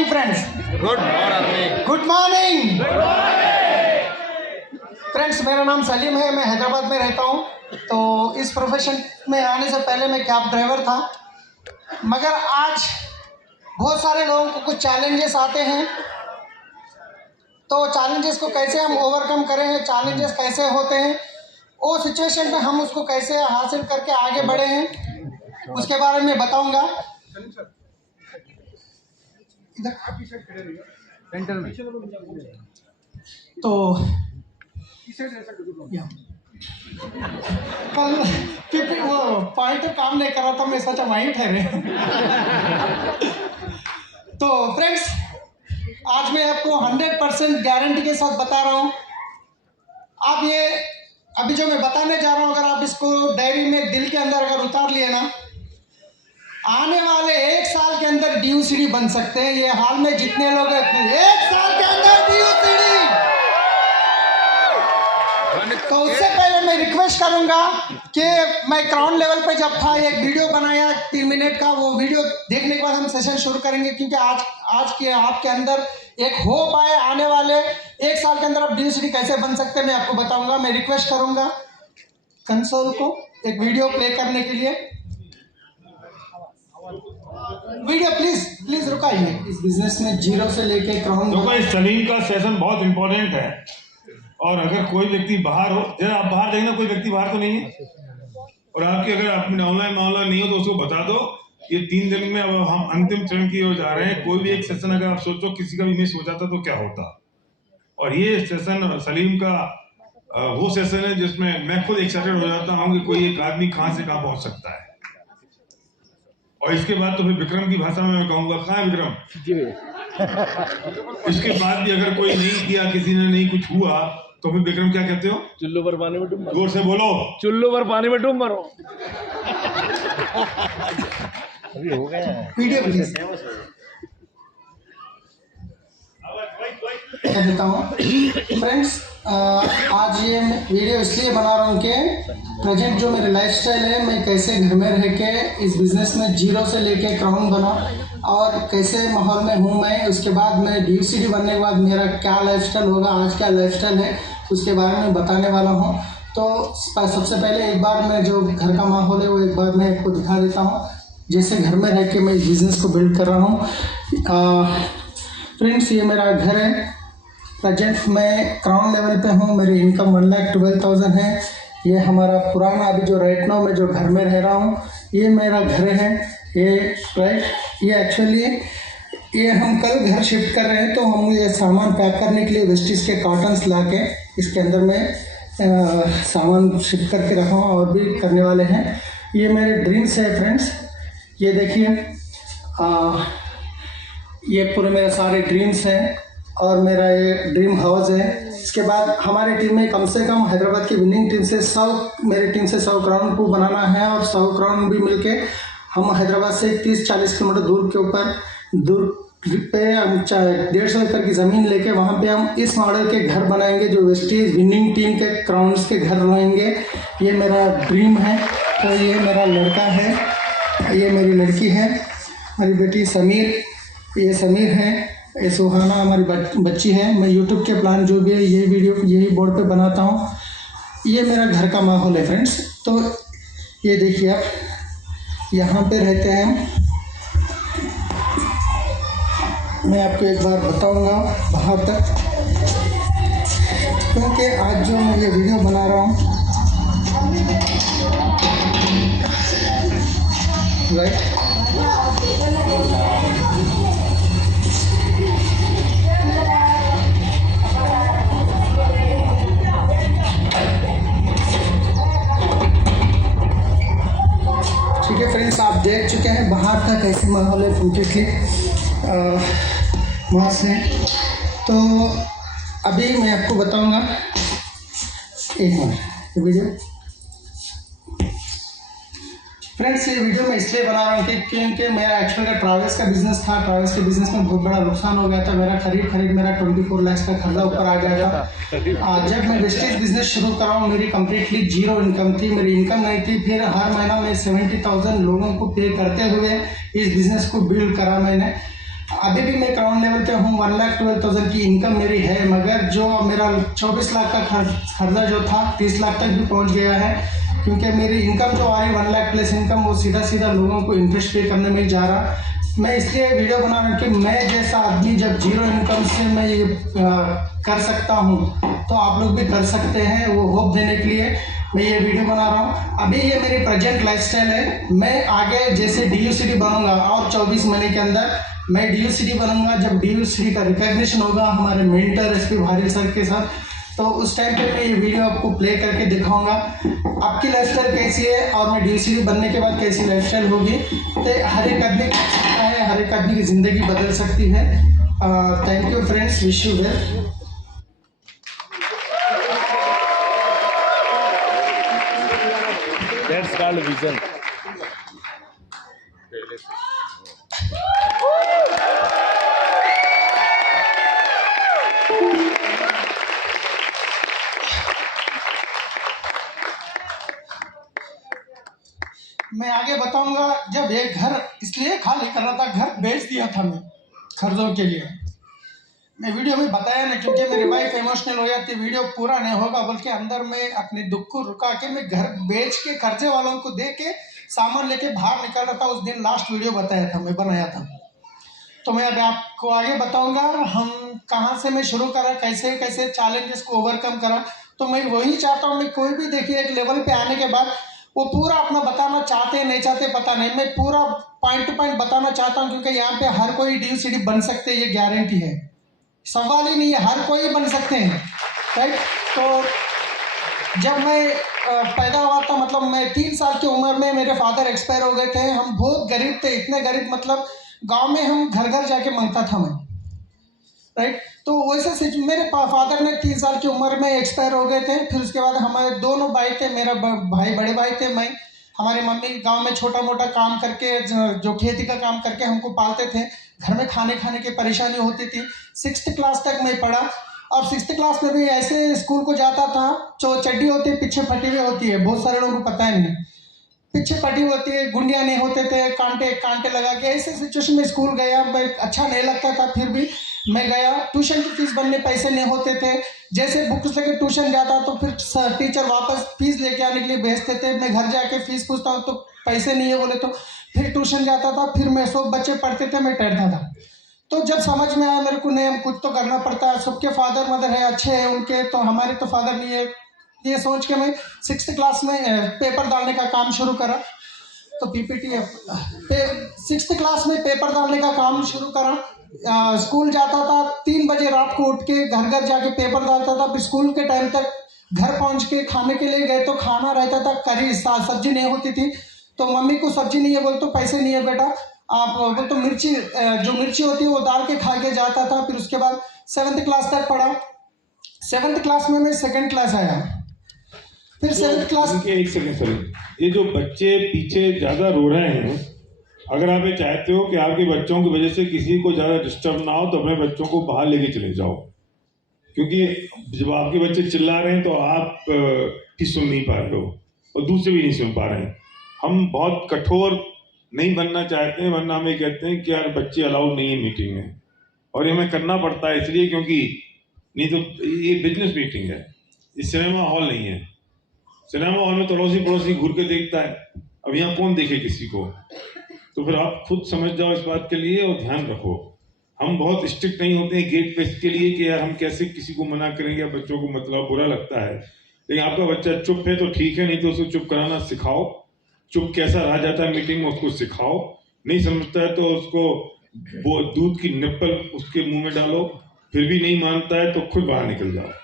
Morning friends. Good morning. Good morning friends, मेरा नाम सलीम है, मैं हैदराबाद में रहता हूँ। तो इस प्रोफेशन में आने से पहले मैं कैब ड्राइवर था, मगर आज बहुत सारे लोगों को कुछ चैलेंजेस आते हैं। तो चैलेंजेस को कैसे हम ओवरकम करें, चैलेंजेस कैसे होते हैं, वो सिचुएशन में हम उसको कैसे हासिल करके आगे बढ़े हैं, उसके बारे में बताऊंगा। सेंटर में तो कल वो पॉइंटर काम नहीं कर रहा था, मैं सोचा वहीं ठहरे। तो फ्रेंड्स, आज मैं आपको 100% गारंटी के साथ बता रहा हूँ। आप ये अभी जो मैं बताने जा रहा हूँ, अगर आप इसको डायरी में दिल के अंदर अगर उतार लिए ना, आने वाले 1 साल के अंदर DUCD बन सकते हैं। ये हाल में जितने लोग हैं 1 साल के अंदर DUCD। तो उससे पहले मैं रिक्वेस्ट करूंगा कि मैं ग्राउंड लेवल पे जब था एक वीडियो बनाया 3 मिनट का, वो वीडियो देखने के बाद हम सेशन शुरू करेंगे, क्योंकि आज के आपके अंदर एक होप आए। आने वाले 1 साल के अंदर आप DUCD कैसे बन सकते हैं मैं आपको बताऊंगा। मैं रिक्वेस्ट करूंगा कंसोल को एक वीडियो प्ले करने के लिए। वीडियो प्लीज रुकाइए। इस बिजनेस में जीरो से लेके क्राउन। देखो, इस सलीम का सेशन बहुत इंपॉर्टेंट है, और अगर कोई व्यक्ति बाहर हो, जरा आप बाहर देखना, कोई व्यक्ति बाहर तो नहीं है, और आपकी अगर आप ऑनलाइन नहीं हो तो उसको बता दो। ये 3 दिन में अब हम अंतिम चरण की ओर जा रहे हैं। कोई भी एक सेशन अगर आप सोचो किसी का भी मिस हो जाता तो क्या होता, और ये सेशन सलीम का वो सेशन है जिसमें मैं खुद एक्साइटेड हो जाता हूँ कि कोई एक आदमी कहाँ से कहाँ पहुंच सकता है। और इसके बाद तो फिर विक्रम की भाषा में मैं कहूँगा, कहाँ है विक्रम जी। इसके बाद भी अगर कोई नहीं किया, किसी ने नहीं कुछ हुआ, तो फिर विक्रम क्या कहते हो? चुल्लू पर पानी में डूब मरो। जोर से बोलो, चुल्लू पर पानी में डूब मरो। अभी हो गया वीडियो प्लीज देता हूँ। फ्रेंड्स, आज ये वीडियो इसलिए बना रहा हूँ कि प्रेजेंट जो मेरी लाइफस्टाइल है, मैं कैसे घर में रह के इस बिज़नेस में जीरो से लेके क्राउन बना, और कैसे माहौल में हूँ मैं। उसके बाद मैं DUCD बनने के बाद मेरा क्या लाइफस्टाइल होगा, आज क्या लाइफस्टाइल है, उसके बारे में बताने वाला हूँ। तो सबसे पहले एक बार मैं जो घर का माहौल है वो एक बार मैं आपको दिखा देता हूँ, जैसे घर में रह के मैं इस बिज़नेस को बिल्ड कर रहा हूँ। फ्रेंड्स, ये मेरा घर है। प्रेजेंट मैं क्राउन लेवल पे हूँ, मेरी इनकम 1,12,000 है। ये हमारा पुराना अभी जो राइट नाउ मैं जो घर में रह रहा हूँ, ये मेरा घर है। ये ये एक्चुअली ये हम कल घर शिफ्ट कर रहे हैं, तो हम ये सामान पैक करने के लिए वेस्टीज के कॉटन्स ला के इसके अंदर में सामान शिफ्ट करके रखा हूँ, और भी करने वाले हैं। ये मेरे ड्रीम्स है फ्रेंड्स, ये देखिए, ये पूरे मेरे सारे ड्रीम्स हैं, और मेरा ये ड्रीम हाउस है। इसके बाद हमारी टीम में कम से कम हैदराबाद की विनिंग टीम से 100 क्राउन को बनाना है, और 100 क्राउन भी मिलके हम हैदराबाद से 30-40 किलोमीटर दूर पे हम 150 एकड़ की ज़मीन लेके वहाँ पे हम इस मॉडल के घर बनाएंगे, जो वेस्टीज विनिंग टीम के क्राउन्स के घर रहेंगे। ये मेरा ड्रीम है। तो ये मेरा लड़का है, ये मेरी लड़की है, हमारी बेटी समीर, ये समीर है, ये सुहाना हमारी बच्ची है। मैं यूट्यूब के प्लान जो भी है ये वीडियो यही बोर्ड पे बनाता हूँ। ये मेरा घर का माहौल है फ्रेंड्स। तो ये देखिए, आप यहाँ पे रहते हैं। मैं आपको एक बार बताऊँगा बाहर तक, क्योंकि आज जो मैं ये वीडियो बना रहा हूँ, राइट, फ्रेंड्स, आप देख चुके हैं बाहर का कैसे माहौल है कम्प्लीटली वहाँ से। तो अभी मैं आपको बताऊंगा, एक मिनट, वीडियो फ्रेंड्स, ये वीडियो मैं इसलिए बना रहा हूँ क्योंकि मेरा एक्चुअल का ट्रैवल्स का बिजनेस था। ट्रैवल्स के बिजनेस में बहुत बड़ा नुकसान हो गया था। मेरा खरीद मेरा 24 लाख का खर्चा ऊपर आ गया था। जब मैं वेस्टेज बिजनेस शुरू कर रहा हूँ, मेरी कंप्लीटली जीरो इनकम थी, मेरी इनकम नहीं थी। फिर हर महीना मैं 70,000 लोगों को पे करते हुए इस बिज़नेस को बिल्ड करा मैंने। अभी भी मैं क्राउन लेवल पे हूँ, 1,12,000 की इनकम मेरी है, मगर जो मेरा 24 लाख का खर्चा जो था 30 लाख तक भी पहुँच गया है, क्योंकि मेरी इनकम जो आ रही 1 लाख प्लस इनकम वो सीधा सीधा लोगों को इंटरेस्ट पे करने में ही जा रहा। मैं इसलिए वीडियो बना रहा हूँ कि मैं जैसा आदमी जब जीरो इनकम से मैं ये कर सकता हूँ तो आप लोग भी कर सकते हैं, वो होप देने के लिए मैं ये वीडियो बना रहा हूँ। अभी ये मेरी प्रेजेंट लाइफस्टाइल है। मैं आगे जैसे DUCD बनूंगा और 24 महीने के अंदर मैं DUCD बनूंगा। जब DUCD का रिकॉग्निशन होगा हमारे मेंटर SP भारिल सर के साथ, तो उस टाइम पे मैं ये वीडियो आपको प्ले करके दिखाऊंगा आपकी लाइफस्टाइल कैसी है और मैं DUCD बनने के बाद कैसी लाइफस्टाइल होगी। तो हर एक आदमी कर सकता है, हर एक आदमी की ज़िंदगी बदल सकती है। Thank you friends, wish you well. That's called vision. मैं आगे बताऊंगा। जब ये घर इसलिए खाली कर रहा था, घर बेच दिया था मैं खर्चों के लिए। मैं वीडियो में बताया नहीं क्योंकि मेरी वाइफ इमोशनल हो जाती, वीडियो पूरा नहीं होगा, बल्कि अंदर में अपने दुख को रुका के मैं घर बेच के कर्जे वालों को दे के सामान लेके बाहर निकल रहा था। उस दिन लास्ट वीडियो बताया था, मैं बनाया था। तो मैं अभी आपको आगे बताऊंगा हम कहाँ से मैं शुरू करा, कैसे कैसे चैलेंजेस को ओवरकम करा। तो मैं वही चाहता हूँ, मैं कोई भी देखिए एक लेवल पे आने के बाद वो पूरा अपना बताना चाहते हैं नहीं चाहते पता नहीं, मैं पूरा पॉइंट टू पॉइंट बताना चाहता हूँ, क्योंकि यहाँ पे हर कोई DUCD बन सकते हैं, ये गारंटी है, सवाल ही नहीं है, हर कोई बन सकते हैं, राइट। तो जब मैं पैदा हुआ था, मतलब मैं 3 साल की उम्र में मेरे फादर एक्सपायर हो गए थे। हम बहुत गरीब थे, इतने गरीब मतलब गांव में हम घर घर जाके मांगता था मैं, राइट। तो वैसे मेरे फादर ने 3 साल की उम्र में एक्सपायर हो गए थे। फिर उसके बाद हमारे दोनों भाई थे, मेरा भाई बड़े भाई थे, मैं, हमारी मम्मी गांव में छोटा मोटा काम करके जो खेती का काम करके हमको पालते थे। घर में खाने की परेशानी होती थी। 6th क्लास तक मैं पढ़ा और 6th क्लास में भी ऐसे स्कूल को जाता था, जो चड्डी होती है पीछे फटी हुई होती है, बहुत सारे लोगों को पता है नहीं, पीछे फटी होती है, गुंडियाँ नहीं होते थे, कांटे लगा के, ऐसे सिचुएशन में स्कूल गया। मैं अच्छा नहीं लगता था, फिर भी मैं गया। ट्यूशन की फीस भरने पैसे नहीं होते थे, जैसे बुक्स लेके ट्यूशन जाता तो फिर टीचर वापस फीस लेके आने के लिए भेजते थे। मैं घर जाके फीस पूछता हूँ तो पैसे नहीं है बोले, तो फिर ट्यूशन जाता था। फिर मैं सब बच्चे पढ़ते थे, मैं डरता था। तो जब समझ में आया मेरे को नहीं, हम कुछ तो करना पड़ता है, सबके फादर मदर है अच्छे हैं उनके, तो हमारे तो फादर नहीं है, ये सोच के मैं 6th क्लास में पेपर डालने का काम शुरू करा। तो PPT 6th क्लास में पेपर डालने का काम शुरू करा। स्कूल जाता था, 3 बजे रात को उठ के घर घर जाके पेपर डालता था। फिर स्कूल के टाइम तक घर पहुंच के खाने के लिए गए तो खाना रहता था करी, सब्जी नहीं होती थी। तो मम्मी को सब्जी नहीं है बोल तो पैसे नहीं है बेटा, आप बोल तो मिर्ची, जो मिर्ची होती है वो डाल के खा के जाता था। फिर उसके बाद 7th क्लास तक पढ़ा। 7th क्लास में मैं 2nd क्लास आया। फिर 7th क्लास एक सेकंड सर, ये जो बच्चे पीछे ज्यादा रो रहे हैं, अगर आप ये चाहते हो कि आपके बच्चों की वजह से किसी को ज्यादा डिस्टर्ब ना हो तो अपने बच्चों को बाहर लेके चले जाओ, क्योंकि जब आपके बच्चे चिल्ला रहे हैं तो आप भी सुन नहीं पा रहे हो और दूसरे भी नहीं सुन पा रहे हैं। हम बहुत कठोर नहीं बनना चाहते हैं, वरना हमें कहते हैं कि यार बच्चे अलाउड नहीं है मीटिंग में, और ये हमें करना पड़ता है इसलिए क्योंकि नहीं तो ये बिजनेस मीटिंग है, ये सिनेमा हॉल नहीं है। सिनेमा हॉल में तो अड़ोसी पड़ोसी घूर के देखता है, अब यहाँ कौन देखे किसी को। तो फिर आप खुद समझ जाओ इस बात के लिए और ध्यान रखो। हम बहुत स्ट्रिक्ट नहीं होते हैं गेट पे इसके लिए कि यार हम कैसे किसी को मना करेंगे, बच्चों को मतलब बुरा लगता है। लेकिन आपका बच्चा चुप है तो ठीक है, नहीं तो उसको चुप कराना सिखाओ। चुप कैसा रह जाता है मीटिंग में उसको सिखाओ, नहीं समझता है तो उसको वो दूध की निप्पल उसके मुंह में डालो, फिर भी नहीं मानता है तो खुद बाहर निकल जाओ।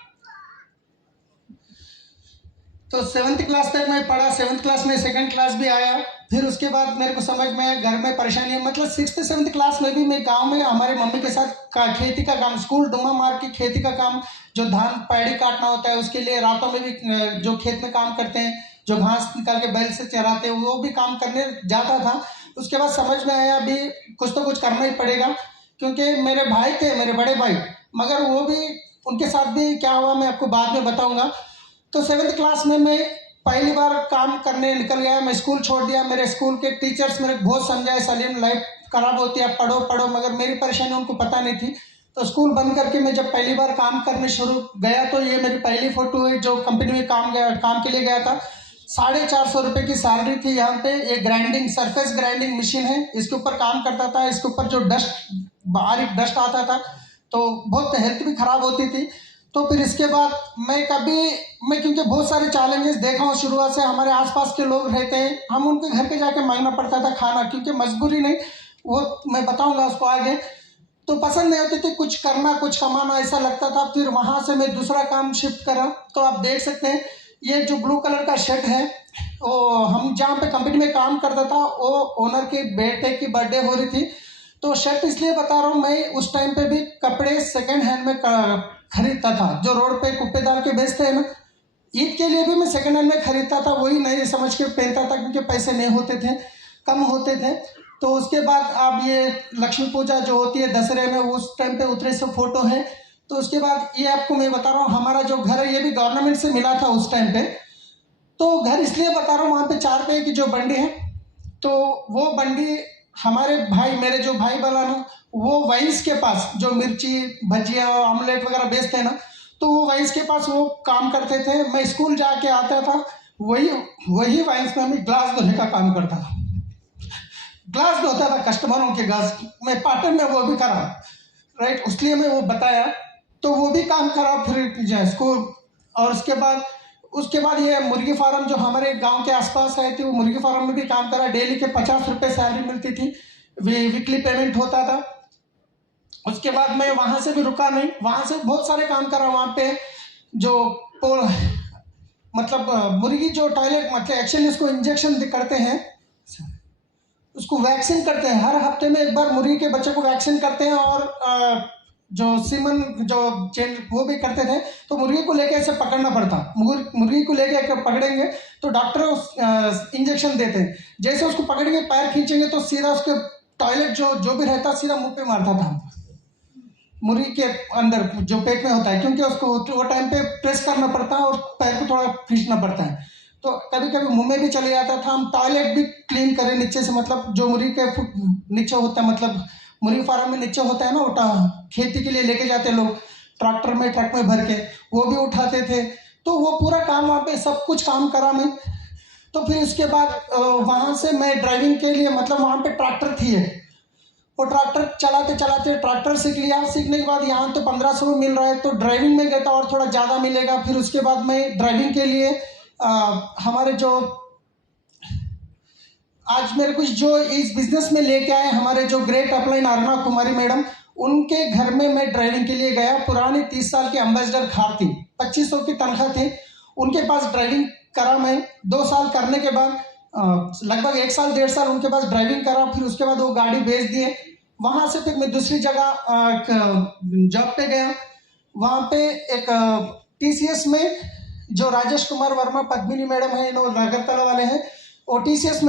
तो 7th क्लास तक मैं पढ़ा। 7th क्लास में 2nd क्लास भी आया। फिर उसके बाद मेरे को समझ में आया घर में परेशानी है, मतलब 6th 7th क्लास में भी मैं गांव में हमारे मम्मी के साथ खेती का काम, स्कूल डुमा मार के खेती का काम, जो धान पैड़ी काटना होता है उसके लिए रातों में भी जो खेत में काम करते हैं, जो घास निकाल के बैल से चराते हैं, वो भी काम करने जाता था। उसके बाद समझ में आया अभी कुछ तो कुछ करना ही पड़ेगा, क्योंकि मेरे भाई थे, मेरे बड़े भाई, मगर वो भी उनके साथ भी क्या हुआ मैं आपको बाद में बताऊंगा। तो 7th क्लास में मैं पहली बार काम करने निकल गया। मैं स्कूल छोड़ दिया। मेरे स्कूल के टीचर्स मेरे बहुत समझाए, सलीम लाइफ खराब होती है, पढ़ो पढ़ो, मगर मेरी परेशानी उनको पता नहीं थी। तो स्कूल बंद करके मैं जब पहली बार काम करने शुरू गया तो ये मेरी पहली फ़ोटो है जो कंपनी में काम के लिए गया था। 450 रुपये की सैलरी थी यहाँ पे। ये ग्राइंडिंग सरफेस ग्राइंडिंग मशीन है, इसके ऊपर काम करता था। इसके ऊपर जो बारीक डस्ट आता था तो बहुत हेल्थ भी ख़राब होती थी। तो फिर इसके बाद मैं क्योंकि बहुत सारे चैलेंजेस देखा हूँ शुरुआत से। हमारे आसपास के लोग रहते हैं, हम उनके घर पे जाके मांगना पड़ता था खाना, क्योंकि मजबूरी नहीं, वो मैं बताऊँगा उसको आगे। तो पसंद नहीं होती थी कुछ करना, कुछ कमाना, ऐसा लगता था। फिर वहाँ से मैं दूसरा काम शिफ्ट करा। तो आप देख सकते हैं ये जो ब्लू कलर का शर्ट है, वो हम जहाँ पे कंपनी में काम करता था वो ओनर के बेटे की बर्थडे हो रही थी। तो शर्ट इसलिए बता रहा हूँ, मैं उस टाइम पे भी कपड़े सेकंड हैंड में खरीदता था, जो रोड पे कुप्पे डाल के बेचते हैं ना, ईद के लिए भी मैं सेकंड हैंड में खरीदता था, वही नए समझ के पहनता था, क्योंकि पैसे नहीं होते थे, कम होते थे। तो उसके बाद अब ये लक्ष्मी पूजा जो होती है दशहरे में, उस टाइम पे उतरे सब फोटो है। तो उसके बाद ये आपको मैं बता रहा हूँ, हमारा जो घर है ये भी गवर्नमेंट से मिला था उस टाइम पे। तो घर इसलिए बता रहा हूँ, वहाँ पे 4 रुपये की जो बंडी है, तो वो बंडी हमारे भाई, मेरे जो भाई बना ना, वो वाइन्स के पास जो मिर्ची भजिया ऑमलेट वगैरह बेचते हैं ना, तो वो वाइन्स के पास वो काम करते थे। मैं स्कूल जाके आता था, वही वाइन्स में मैं ग्लास धोने का काम करता था, ग्लास धोता था कस्टमरों के ग्लास। मैं पार्टन में वो भी करा, राइट, इसलिए मैं वो बताया। तो वो भी काम करा फिर स्कूल। और उसके बाद ये मुर्गी फार्म जो हमारे गांव के आसपास है थी, वो मुर्गी फार्म में भी काम करा। डेली के 50 रुपये सैलरी मिलती थी, वीकली पेमेंट होता था। उसके बाद मैं वहाँ से भी रुका नहीं, वहाँ से बहुत सारे काम करा। वहाँ पे जो मतलब मुर्गी जो टॉयलेट, मतलब एक्चुअली उसको इंजेक्शन करते हैं, उसको वैक्सीन करते हैं, हर हफ्ते में एक बार मुर्गी के बच्चे को वैक्सीन करते हैं। और जो सीमन जो चेंज वो भी करते थे। तो मुर्गी को लेके ऐसे पकड़ना पड़ता, मुर्गी को लेके पकड़ेंगे तो डॉक्टर इंजेक्शन देते हैं। जैसे उसको पकड़ के पैर खींचेंगे तो सीधा उसके टॉयलेट जो भी रहता सीधा मुंह पे मारता था, मुर्गी के अंदर जो पेट में होता है, क्योंकि उसको वो टाइम पे प्रेस करना पड़ता है और पैर को थोड़ा खींचना पड़ता है। तो कभी कभी मुंह में भी चले जाता था। हम टॉयलेट भी क्लीन करें नीचे से, मतलब जो मुर्गी के नीचे होता है, मतलब मुर्गी फार्म में नीचे होता है ना, उठा खेती के लिए लेके जाते लोग ट्रैक्टर में, ट्रक में भर के, वो भी उठाते थे। तो वो पूरा काम वहाँ पे सब कुछ काम करा मैं। तो फिर उसके बाद वहाँ से मैं ड्राइविंग के लिए, मतलब वहाँ पे ट्रैक्टर थी है, वो ट्रैक्टर चलाते चलाते ट्रैक्टर सीख लिया। सीखने के बाद यहाँ तो 1500 में मिल रहा है, तो ड्राइविंग में गया था और थोड़ा ज़्यादा मिलेगा। फिर उसके बाद मैं ड्राइविंग के लिए हमारे जो आज मेरे कुछ जो इस बिजनेस में लेके आए हमारे जो ग्रेट अपलाइन अरुणा कुमारी मैडम, उनके घर में मैं ड्राइविंग के लिए गया। पुरानी 30 साल की एम्बेसडर कार थी, 2500 की तनख्वाह थी, उनके पास ड्राइविंग करा मैं। 2 साल करने के बाद लगभग 1 साल 1.5 साल उनके पास ड्राइविंग करा। फिर उसके बाद वो गाड़ी बेच दिए। वहाँ से फिर मैं दूसरी जगह जॉब पे गया। वहाँ पे एक TCS में जो राजेश कुमार वर्मा पद्मिनी मैडम है, वो नगरतला वाले हैं, वो TCS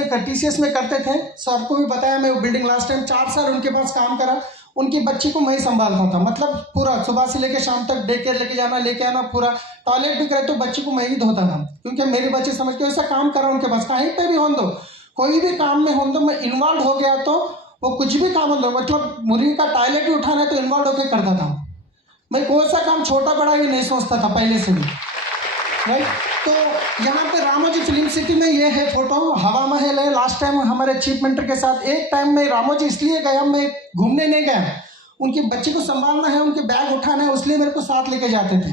में करते थे। सो आपको भी बताया मैं, वो बिल्डिंग लास्ट टाइम 4 साल उनके पास काम करा। उनकी बच्ची को मैं ही संभालता था, मतलब पूरा सुबह से लेके शाम तक डे केयर लेके जाना लेके आना, पूरा टॉयलेट भी करे तो बच्ची को मैं ही धोता था, क्योंकि मेरी बच्ची समझ के ऐसा काम करा उनके पास। कहीं पे भी हो दो, कोई भी काम में हो दो, मैं इन्वॉल्व हो गया तो वो कुछ भी काम हो दो, मतलब मुर्गी का टॉयलेट भी उठाना है तो इन्वॉल्व होकर करता था मैं। कोई सा काम छोटा बड़ा ये नहीं सोचता था पहले से भी, राइट। तो यहाँ पे रामोजी फिल्म सिटी में ये है फोटो, हवा महल है। लास्ट टाइम हमारे चीफ मिनिस्टर के साथ एक टाइम में रामोजी इसलिए गया, मैं घूमने नहीं गया, उनकी बच्ची को संभालना है, उनके बैग उठाना है, इसलिए मेरे को साथ लेके जाते थे।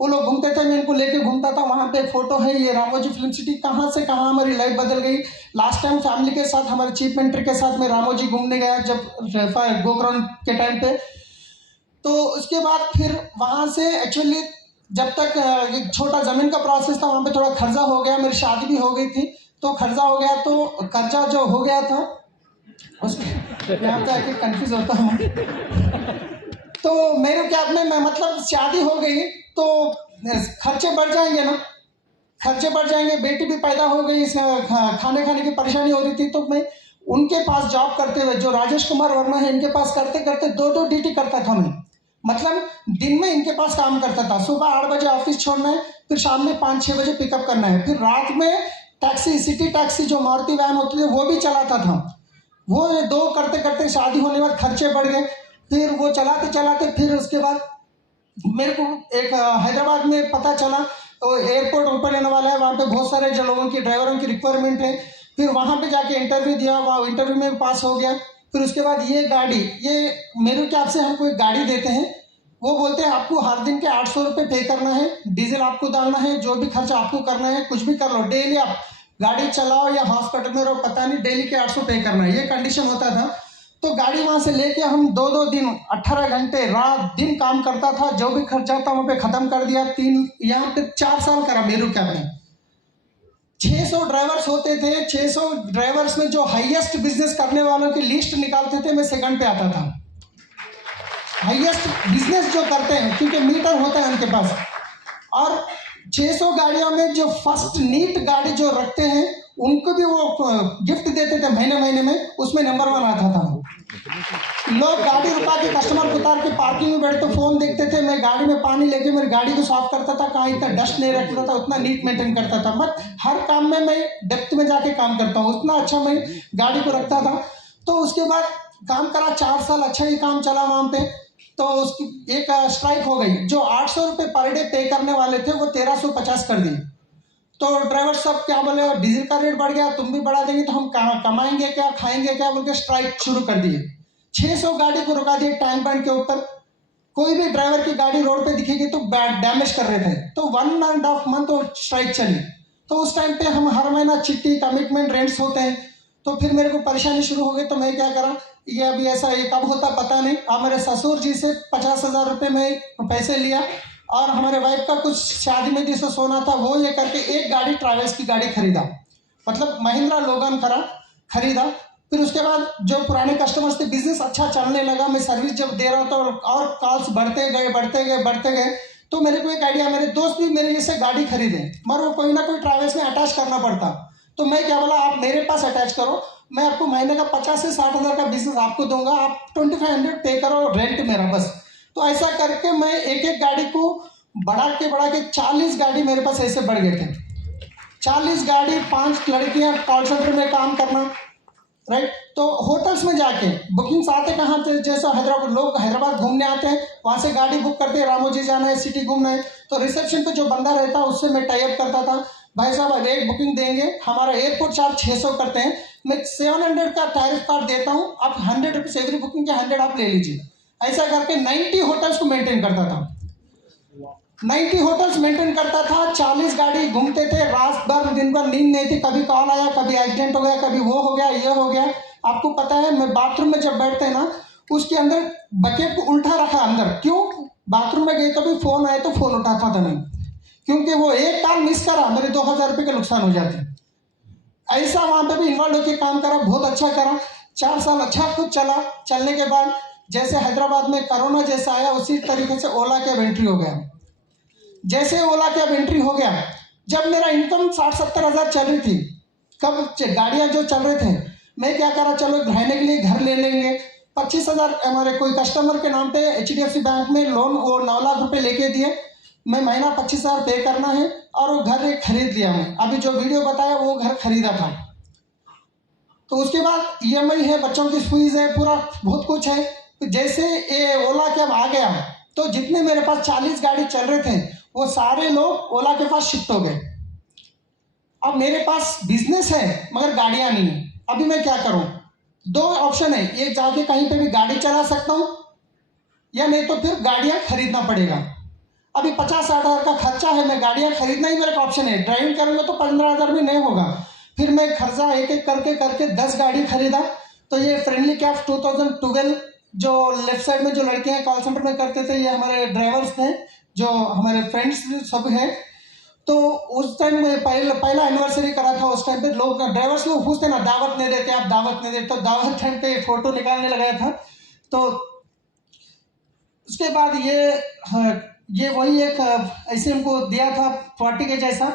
वो लोग घूमते थे, मैं इनको लेके घूमता था। वहाँ पे एक फोटो है, ये रामोजी फिल्म सिटी, कहाँ से कहाँ हमारी लाइफ बदल गई। लास्ट टाइम फैमिली के साथ, हमारे चीफ मिनिस्टर के साथ मैं रामोजी घूमने गया जब गोकर्ण के टाइम पे। तो उसके बाद फिर वहाँ से एक्चुअली जब तक एक छोटा ज़मीन का प्रोसेस था, वहाँ पे थोड़ा खर्चा हो गया, मेरी शादी भी हो गई थी, तो खर्चा हो गया, तो कर्जा जो हो गया था उसमें यहाँ पे आके कंफ्यूज होता हूँ। तो मेरे क्या मैं मतलब शादी हो गई तो खर्चे बढ़ जाएंगे ना, खर्चे बढ़ जाएंगे, बेटी भी पैदा हो गई, खाने की परेशानी हो रही थी। तो मैं उनके पास जॉब करते हुए, जो राजेश कुमार वर्मा है, इनके पास करते करते 2 ड्यूटी करता था मैं। मतलब दिन में इनके पास काम करता था, सुबह 8 बजे ऑफिस छोड़ना है, फिर शाम में 5-6 बजे पिकअप करना है, फिर रात में टैक्सी, सिटी टैक्सी जो मारुति वैन होती थी वो भी चलाता था। वो 2 करते करते शादी होने के बाद खर्चे बढ़ गए। फिर वो चलाते चलाते फिर उसके बाद मेरे को एक हैदराबाद में पता चला तो एयरपोर्ट ओपन होने वाला है, वहाँ पे बहुत सारे जो लोगों की ड्राइवरों की रिक्वायरमेंट है। फिर वहाँ पे जाके इंटरव्यू दिया, वहाँ इंटरव्यू में पास हो गया। फिर उसके बाद ये गाड़ी, ये मेरे कैब से हमको एक गाड़ी देते हैं, वो बोलते हैं आपको हर दिन के 800 रुपये पे करना है, डीजल आपको डालना है, जो भी खर्चा आपको करना है कुछ भी कर लो, डेली आप गाड़ी चलाओ या हॉस्पिटल में रहो पता नहीं, डेली के 800 पे करना है, ये कंडीशन होता था। तो गाड़ी वहाँ से लेके हम 2-2 दिन 18 घंटे रात दिन काम करता था, जो भी खर्चा था वहाँ पे ख़त्म कर दिया। यहाँ पे 4 साल करा मेरू कैब में। 600 ड्राइवर्स होते थे, 600 ड्राइवर्स में जो हाईएस्ट बिजनेस करने वालों की लिस्ट निकालते थे, मैं सेकंड पे आता था। हाईएस्ट बिजनेस जो करते हैं, क्योंकि मीटर होता है उनके पास, और 600 गाड़ियों में जो फर्स्ट नीट गाड़ी जो रखते हैं उनको भी वो गिफ्ट देते थे महीने महीने में, उसमें नंबर 1 आता था। लोग गाड़ी रुका के कस्टमर को उतार के पार्किंग में बैठते फोन देखते थे, मैं गाड़ी में पानी लेके मेरी गाड़ी को साफ करता था, कहाँ इतना डस्ट नहीं रखता था, उतना नीट मेंटेन करता था। बट हर काम में मैं डेप्थ में जाके काम करता हूँ, उतना अच्छा मैं गाड़ी को रखता था। तो उसके बाद काम करा 4 साल, अच्छा ही काम चला वहाँ पे। तो उसकी एक स्ट्राइक हो गई, जो 800 रुपये पर डे पे करने वाले थे वो 1350 कर दिए। तो ड्राइवर सब क्या बोले, डीजल का रेट बढ़ गया, तुम भी बढ़ा देंगे तो हम कमाएंगे क्या, खाएंगे क्या, बोल के स्ट्राइक शुरू कर दिए। 600 गाड़ी को रुका दिए टैंक बैंड के ऊपर। कोई भी ड्राइवर की गाड़ी रोड पे दिखेगी तो डैमेज कर रहे थे। तो 1.5 मंथ वो स्ट्राइक चली। तो उस टाइम पे हम हर महीना चिट्ठी, कमिटमेंट, रेंट्स होते हैं। तो फिर मेरे को परेशानी शुरू हो गई। तो मैं क्या करा, ये अभी ऐसा ये कब होता पता नहीं, और मेरे ससुर जी से 50,000 रुपये में पैसे लिया, और हमारे वाइफ का कुछ शादी में जिससे सोना था वो ये करके एक गाड़ी ट्रैवल्स की गाड़ी खरीदा, मतलब महिंद्रा लोगन खरीदा। फिर उसके बाद जो पुराने कस्टमर्स थे, बिजनेस अच्छा चलने लगा, मैं सर्विस जब दे रहा था और कॉल्स बढ़ते गए। तो मेरे को एक आइडिया, मेरे दोस्त भी मेरे जैसे गाड़ी खरीदे, मगर वो कोई ना कोई ट्रैवल्स में अटैच करना पड़ता। तो मैं क्या बोला, आप मेरे पास अटैच करो, मैं आपको महीने का 50 से 60 हज़ार का बिजनेस आपको दूंगा, आप 2500 पे करो रेंट मेरा बस। तो ऐसा करके मैं एक गाड़ी को बढ़ा के 40 गाड़ी मेरे पास ऐसे बढ़ गए थे। 40 गाड़ी, 5 लड़कियां, कॉल सेंटर में काम करना, राइट। तो होटल्स में जाके बुकिंग्स आते कहाँ थे, जैसा हैदराबाद, लोग हैदराबाद घूमने आते हैं, वहाँ से गाड़ी बुक करते हैं, रामोजी जाना है, सिटी घूमना है, तो रिसेप्शन पे जो बंदा रहता है उससे मैं टाई अप करता था, भाई साहब अब एक बुकिंग देंगे, हमारा एयरपोर्ट चार्ज 600 करते हैं, मैं 700 का टैरिफ कार्ड देता हूँ, आप 100 रुपीज़ एवरी बुकिंग के 100 आप ले लीजिए। ऐसा करके 90 होटल्स को मेंटेन करता था। 90 होटल्स मेंटेन करता था, 40 गाड़ी घूमते थे, रात भर दिन भर नींद नहीं थी, कभी कॉल आया, कभी एक्सीडेंट हो गया, कभी वो हो गया, ये हो गया। आपको पता है, मैं बाथरूम में जब बैठते हैं ना, उसके अंदर बकेट को उल्टा रखा अंदर, क्यों, बाथरूम में गए तो भी फोन आए तो फोन उठाता था नहीं, क्योंकि वो एक काम मिस करा मेरे 2000 रुपये का नुकसान हो जाते। ऐसा वहाँ पे भी इन्वॉल्व होकर काम करा, बहुत अच्छा करा। 4 साल अच्छा खुद चला। चलने के बाद जैसे हैदराबाद में कोरोना जैसा आया, उसी तरीके से ओला कैब एंट्री हो गया। जैसे ओला कैब एंट्री हो गया, जब मेरा इनकम 60-70 हज़ार चल रही थी, कब गाड़ियाँ जो चल रहे थे, मैं क्या करा, चलो रहने के लिए घर ले लेंगे। 25,000 हमारे कोई कस्टमर के नाम पे HDFC बैंक में लोन, वो 9 लाख रुपए लेके दिए, मैं महीना 25,000 पे करना है, और वो घर एक खरीद लिया। मैं अभी जो वीडियो बताया वो घर खरीदा था। तो उसके बाद EMI है, बच्चों की फीस है, पूरा बहुत कुछ है। तो जैसे ये ओला कैब आ गया, तो जितने मेरे पास 40 गाड़ी चल रहे थे, वो सारे लोग ओला के पास शिफ्ट हो गए। अब मेरे पास बिजनेस है मगर गाड़ियां नहीं है। अभी मैं क्या करूं, 2 ऑप्शन है, एक जाके कहीं पे भी गाड़ी चला सकता हूं, या नहीं तो फिर गाड़ियां खरीदना पड़ेगा। अभी 50-60 हज़ार का खर्चा है, मैं गाड़ियां खरीदना ही मेरा ऑप्शन है। ड्राइविंग करूंगा तो 15,000 में नहीं होगा। फिर मैं खर्चा एक एक करके 10 गाड़ी खरीदा। तो ये फ्रेंडली कैब 2012, जो लेफ्ट साइड में जो लड़कियां कॉल सेंटर में करते थे, ये हमारे ड्राइवर्स थे, जो हमारे फ्रेंड्स सब हैं। तो उस टाइम में पहला एनिवर्सरी करा था। उस टाइम पे लोग, ड्राइवर्स लोग पूछते ना, दावत नहीं देते, आप दावत नहीं देते, तो दावत टाइम पे फोटो निकालने लगाया था। तो उसके बाद ये वही एक ऐसे हमको दिया था 40 के जैसा।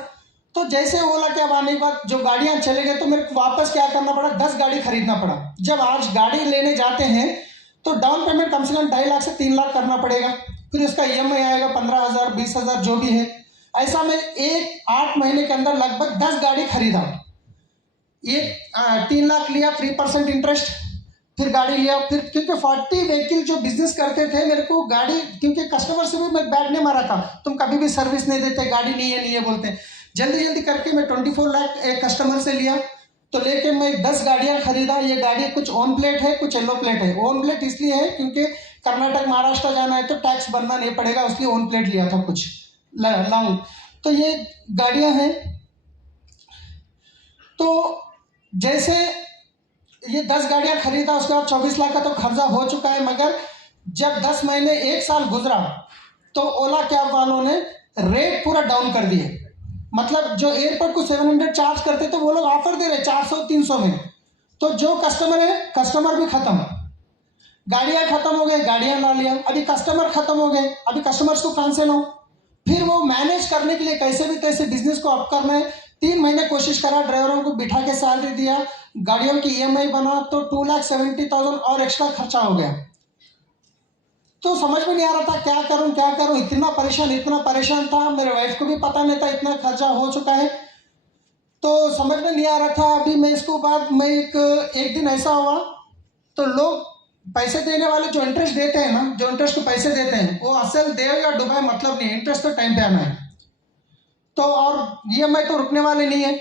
तो जैसे ओला कैब आने के बाद जो गाड़ियां चले गए, तो मेरे को वापस क्या करना पड़ा, 10 गाड़ी खरीदना पड़ा। जब आज गाड़ी लेने जाते हैं तो डाउन पेमेंट कम से कम 2.5 लाख से 3 लाख करना पड़ेगा, फिर उसका EMI आएगा 15,000, 20,000 जो भी है। ऐसा मैं 8 महीने के अंदर लगभग 10 गाड़ी खरीदा। एक 3 लाख लिया 3% इंटरेस्ट, फिर गाड़ी लिया, फिर क्योंकि 40 व्हीकल जो बिजनेस करते थे मेरे को गाड़ी, क्योंकि कस्टमर से भी मैं बैग नहीं मारा था, तुम कभी भी सर्विस नहीं देते, गाड़ी नहीं है बोलते। जल्दी जल्दी करके मैं 24 लाख एक कस्टमर से लिया, तो लेके मैं 10 गाड़ियां खरीदा। ये गाड़ी कुछ ऑन प्लेट है, कुछ येलो प्लेट है। ऑन प्लेट इसलिए है क्योंकि कर्नाटक महाराष्ट्र जाना है तो टैक्स भरना नहीं पड़ेगा, इसलिए ऑन प्लेट लिया था कुछ लॉन्ग। तो ये गाड़ियां हैं। तो जैसे ये 10 गाड़ियां खरीदा, उसके बाद 24 लाख का तो खर्चा हो चुका है, मगर जब 10 महीने 1 साल गुजरा तो ओला कैब वालों ने रेट पूरा डाउन कर दिए। मतलब जो एयरपोर्ट को 700 चार्ज करते थे वो लोग ऑफर दे रहे 400-300 में। तो जो कस्टमर है, कस्टमर भी खत्म, गाड़ियां खत्म हो गई, गाड़ियां ला लिया, अभी कस्टमर खत्म हो गए, अभी कस्टमर्स को कहां से लो। फिर वो मैनेज करने के लिए कैसे भी कैसे बिजनेस को अप करना है। 3 महीने कोशिश करा, ड्राइवरों को बिठा के सैलरी दिया, गाड़ियों की EMI बना, तो 2,70,000 और एक्स्ट्रा खर्चा हो गया। तो समझ में नहीं आ रहा था क्या करूं, इतना परेशान था। मेरे वाइफ को भी पता नहीं था इतना खर्चा हो चुका है, तो समझ में नहीं आ रहा था। अभी मैं इसको बाद में एक दिन ऐसा हुआ, तो लोग पैसे देने वाले जो इंटरेस्ट देते हैं ना, जो इंटरेस्ट को पैसे देते हैं, वो असल दे या डुबाए मतलब नहीं, इंटरेस्ट तो टाइम पे आना है। तो और EMI तो रुकने वाले नहीं है,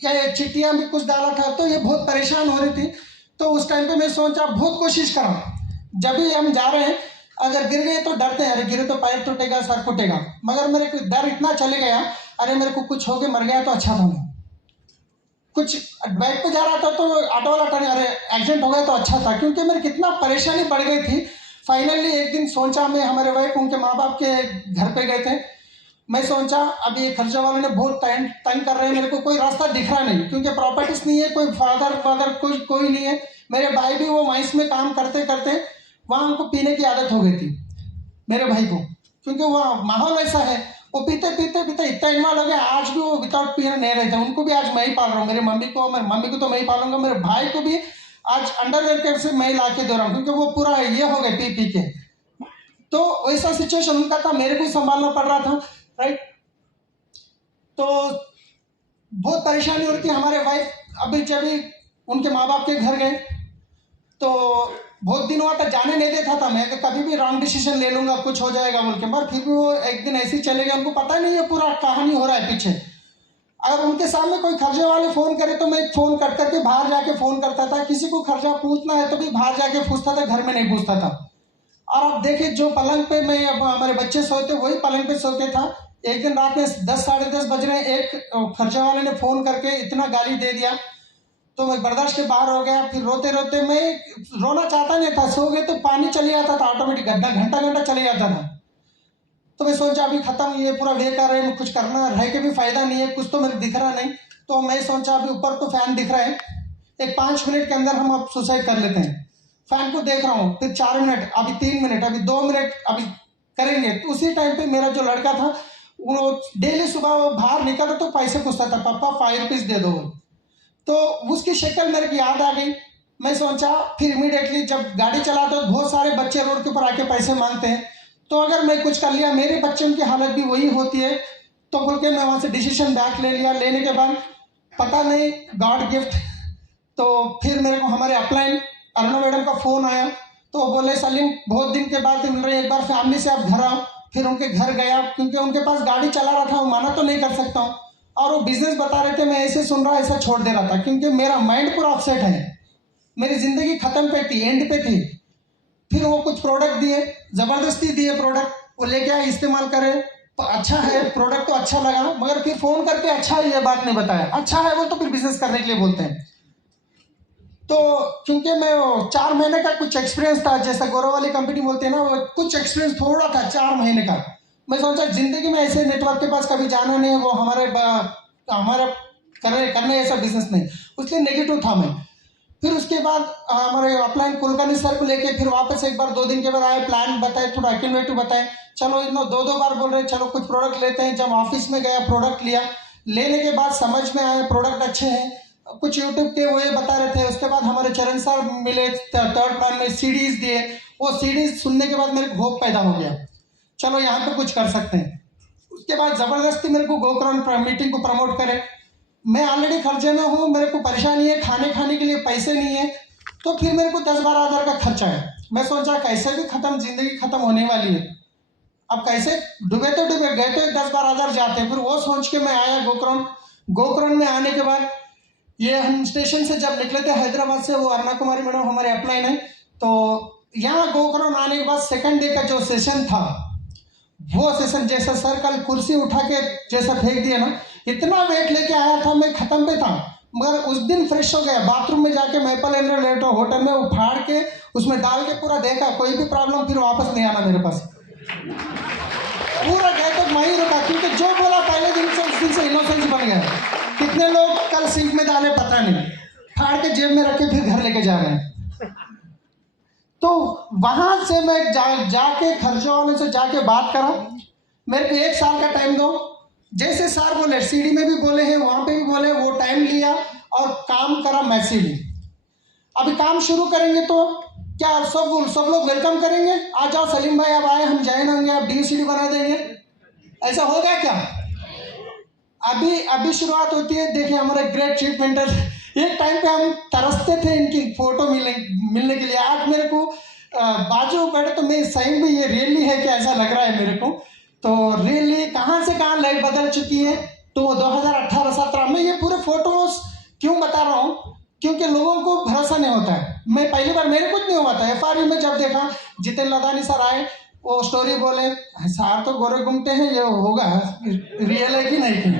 या चिट्ठियां भी कुछ डाला था, तो ये बहुत परेशान हो रही थी। तो उस टाइम पे मैं सोचा, बहुत कोशिश करा, जब भी हम जा रहे हैं अगर गिर गए तो डरते हैं, अरे गिरे तो पैर टूटेगा, सर फूटेगा, मगर मेरे को डर इतना चले गया, अरे मेरे को कुछ हो के मर गया तो अच्छा था। कुछ बाइक पे जा रहा था तो ऑटो वाला टर्न, अरे एक्सीडेंट हो गया तो अच्छा था, क्योंकि मेरी कितना परेशानी बढ़ गई थी। फाइनली एक दिन सोचा, मैं हमारे वाइफ उनके माँ बाप के घर पे गए थे, मैं सोचा अब ये खर्चा वालों ने बहुत तंग कर रहे हैं, मेरे को कोई रास्ता दिख रहा नहीं, क्योंकि प्रॉपर्टीज नहीं है, कोई फादर कोई नहीं है। मेरे भाई भी वो माइंस में काम करते करते वहाँ उनको पीने की आदत हो गई थी मेरे भाई को, क्योंकि वहाँ माहौल ऐसा है, वो पीते इतना इन्वॉल्व हो गया, आज भी वो विदाउट पीने नहीं रहते। उनको भी आज मैं ही पाल रहा हूँ, मेरी मम्मी को तो मैं ही पालूंगा, मेरे भाई को भी आज अंडरवेयर के से मैं ला के दे रहा हूँ, क्योंकि वो पूरा ये हो गए पी के। तो वैसा सिचुएशन उनका था, मेरे को संभालना पड़ रहा था, राइट। तो बहुत परेशानी हो रही थी। हमारे वाइफ अभी जब उनके माँ बाप के घर गए तो बहुत दिन हुआ था, जाने नहीं देता था मैं, कभी भी रॉन्ग डिसीजन ले लूंगा, कुछ हो जाएगा बोल के, मगर फिर भी वो एक दिन ऐसे ही चले गए। उनको पता नहीं है पूरा कहानी हो रहा है पीछे। अगर उनके सामने कोई खर्चे वाले फोन करे तो मैं फोन कर करके बाहर जाके फोन करता था, किसी को खर्चा पूछना है तो भी बाहर जाके पूछता था, घर में नहीं पूछता था। और आप देखिए, जो पलंग पे मैं हमारे बच्चे सोते वही पलंग पे सोते था। एक दिन रात में 10 साढ़े 10 बज रहे, एक खर्चे वाले ने फोन करके इतना गाली दे दिया, तो मैं बर्दाश्त के बाहर हो गया। फिर रोते रोते, मैं रोना चाहता नहीं था, सो गए तो पानी चले जाता था ऑटोमेटिक, घंटा चले जाता था। तो मैं सोचा अभी खत्म, ये पूरा बेकार है, कुछ करना रह के भी फायदा नहीं है, कुछ तो मेरे दिख रहा नहीं। तो मैं सोचा अभी ऊपर तो फैन दिख रहा है, एक 5 मिनट के अंदर हम अब सुसाइड कर लेते हैं। फैन को देख रहा हूँ, फिर 4 मिनट, अभी 3 मिनट, अभी 2 मिनट, अभी करेंगे। तो उसी टाइम पे मेरा जो लड़का था वो डेली सुबह वो बाहर निकलता तो पैसे पूछता था, पापा 5 रुपीज दे दो। तो उसकी शक्ल मेरे को याद आ गई। मैं सोचा फिर इमीडिएटली, जब गाड़ी चलाता तो बहुत सारे बच्चे रोड के ऊपर आके पैसे मांगते हैं, तो अगर मैं कुछ कर लिया, मेरे बच्चों की हालत भी वही होती है, तो बोल के मैं वहाँ से डिसीजन बैक ले लिया। लेने के बाद पता नहीं गॉड गिफ्ट, तो फिर मेरे को हमारे अपलाइन अरुणा मैडम का फ़ोन आया, तो बोले सलीम बहुत दिन के बाद मिल रहे, एक बार फैमिली से आप घर आओ। फिर उनके घर गया, क्योंकि उनके पास गाड़ी चला रहा था, वो माना तो नहीं कर सकता हूँ, और वो बिजनेस बता रहे थे, मैं ऐसे सुन रहा, ऐसा छोड़ दे रहा था, क्योंकि मेरा माइंड पूरा अपसेट है, मेरी जिंदगी खत्म पे थी, एंड पे थी। फिर वो कुछ प्रोडक्ट दिए, जबरदस्ती दिए प्रोडक्ट, वो लेके आए, इस्तेमाल करे तो अच्छा है, प्रोडक्ट तो अच्छा लगा, मगर फिर फोन करके अच्छा है ये बात नहीं बताया, अच्छा है वो तो फिर बिजनेस करने के लिए बोलते हैं। तो क्योंकि मैं 4 महीने का कुछ एक्सपीरियंस था, जैसा गौरव वाली कंपनी बोलते हैं ना, वो कुछ एक्सपीरियंस थोड़ा था 4 महीने का। मैं सोचा जिंदगी में ऐसे नेटवर्क के पास कभी जाना नहीं है, वो हमारा करने ऐसा बिजनेस नहीं, उसलिए नेगेटिव था मैं। फिर उसके बाद हमारे अपलाइन कुलकर्णी सर को लेके फिर वापस एक बार 2 दिन के बाद आए, प्लान बताए, थोड़ा एक्टिवेटिव बताए, चलो इतना 2 बार बोल रहे चलो कुछ प्रोडक्ट लेते हैं। जब ऑफिस में गया, प्रोडक्ट लिया, लेने के बाद समझ में आया प्रोडक्ट अच्छे हैं, कुछ यूट्यूब के वो ये बता रहे थे। उसके बाद हमारे चरण सर मिले, 3rd प्लान में सीडीज दिए, वो सीडीज सुनने के बाद मेरे को होप पैदा हो गया, चलो यहाँ पे कुछ कर सकते हैं। उसके बाद ज़बरदस्ती मेरे को गोकर्ण मीटिंग को प्रमोट करे, मैं ऑलरेडी खर्चे में हूँ, मेरे को परेशानी है, खाने के लिए पैसे नहीं है, तो फिर मेरे को 10-12 हज़ार का खर्चा है। मैं सोचा कैसे भी खत्म, जिंदगी खत्म होने वाली है, अब कैसे डूबे तो डूबे, गए तो 10-12 हज़ार जाते हैं। फिर वो सोच के मैं आया गोकर्ण। गोकर्ण में आने के बाद ये हम स्टेशन से जब निकले थे हैदराबाद से, वो अरुणा कुमारी मैडम हमारे अपलाइन है, तो यहाँ गोकर्ण आने के बाद सेकंड डे का जो सेशन था, वो सेशन जैसा सर कल कुर्सी उठा के जैसा फेंक दिया ना, इतना वेट लेके आया था, मैं खत्म पे था, मगर उस दिन फ्रेश हो गया। बाथरूम में जाके मैपल एंड्रो होटल में वो फाड़ के उसमें डाल के पूरा देखा, कोई भी प्रॉब्लम, फिर वापस नहीं आना मेरे पास। पूरा गए तक मैं ही रुका, क्योंकि जो बोला पहले दिन से उस दिन से इनोसेंस बन गया। कितने लोग कल सिंक में डाले पता नहीं, फाड़ के जेब में रखे फिर घर लेके जा रहे हैं। तो वहां से मैं जाके खर्चों वाले से जाके बात करा, मेरे को 1 साल का टाइम दो। जैसे सर बोले, सीडी में भी बोले हैं, वहां पे भी बोले, वो टाइम लिया और काम करा मैसिवली। अभी काम शुरू करेंगे तो क्या सब लोग वेलकम करेंगे, आ जाओ सलीम भाई आप आए, हम ज्वाइन होंगे, आप DCD बना देंगे, ऐसा होगा क्या? अभी शुरुआत होती है। देखिए हमारे ग्रेट चीफ मेंटर, एक टाइम पे हम तरसते थे इनकी फोटो मिलने के लिए। आज मेरे को बाजू बैठे तो मैं सही में ये रियली है कि ऐसा लग रहा है मेरे को। तो रियली कहाँ से कहाँ लाइफ बदल चुकी है। तो 2018-17 में ये पूरे फोटोज क्यों बता रहा हूँ, क्योंकि लोगों को भरोसा नहीं होता है। मैं पहली बार, मेरे कुछ नहीं हुआ था, FRU में जब देखा जितेन लदानी सर आए, वो स्टोरी बोले, सार तो गोरे घूमते हैं, ये होगा रियल है कि नहीं।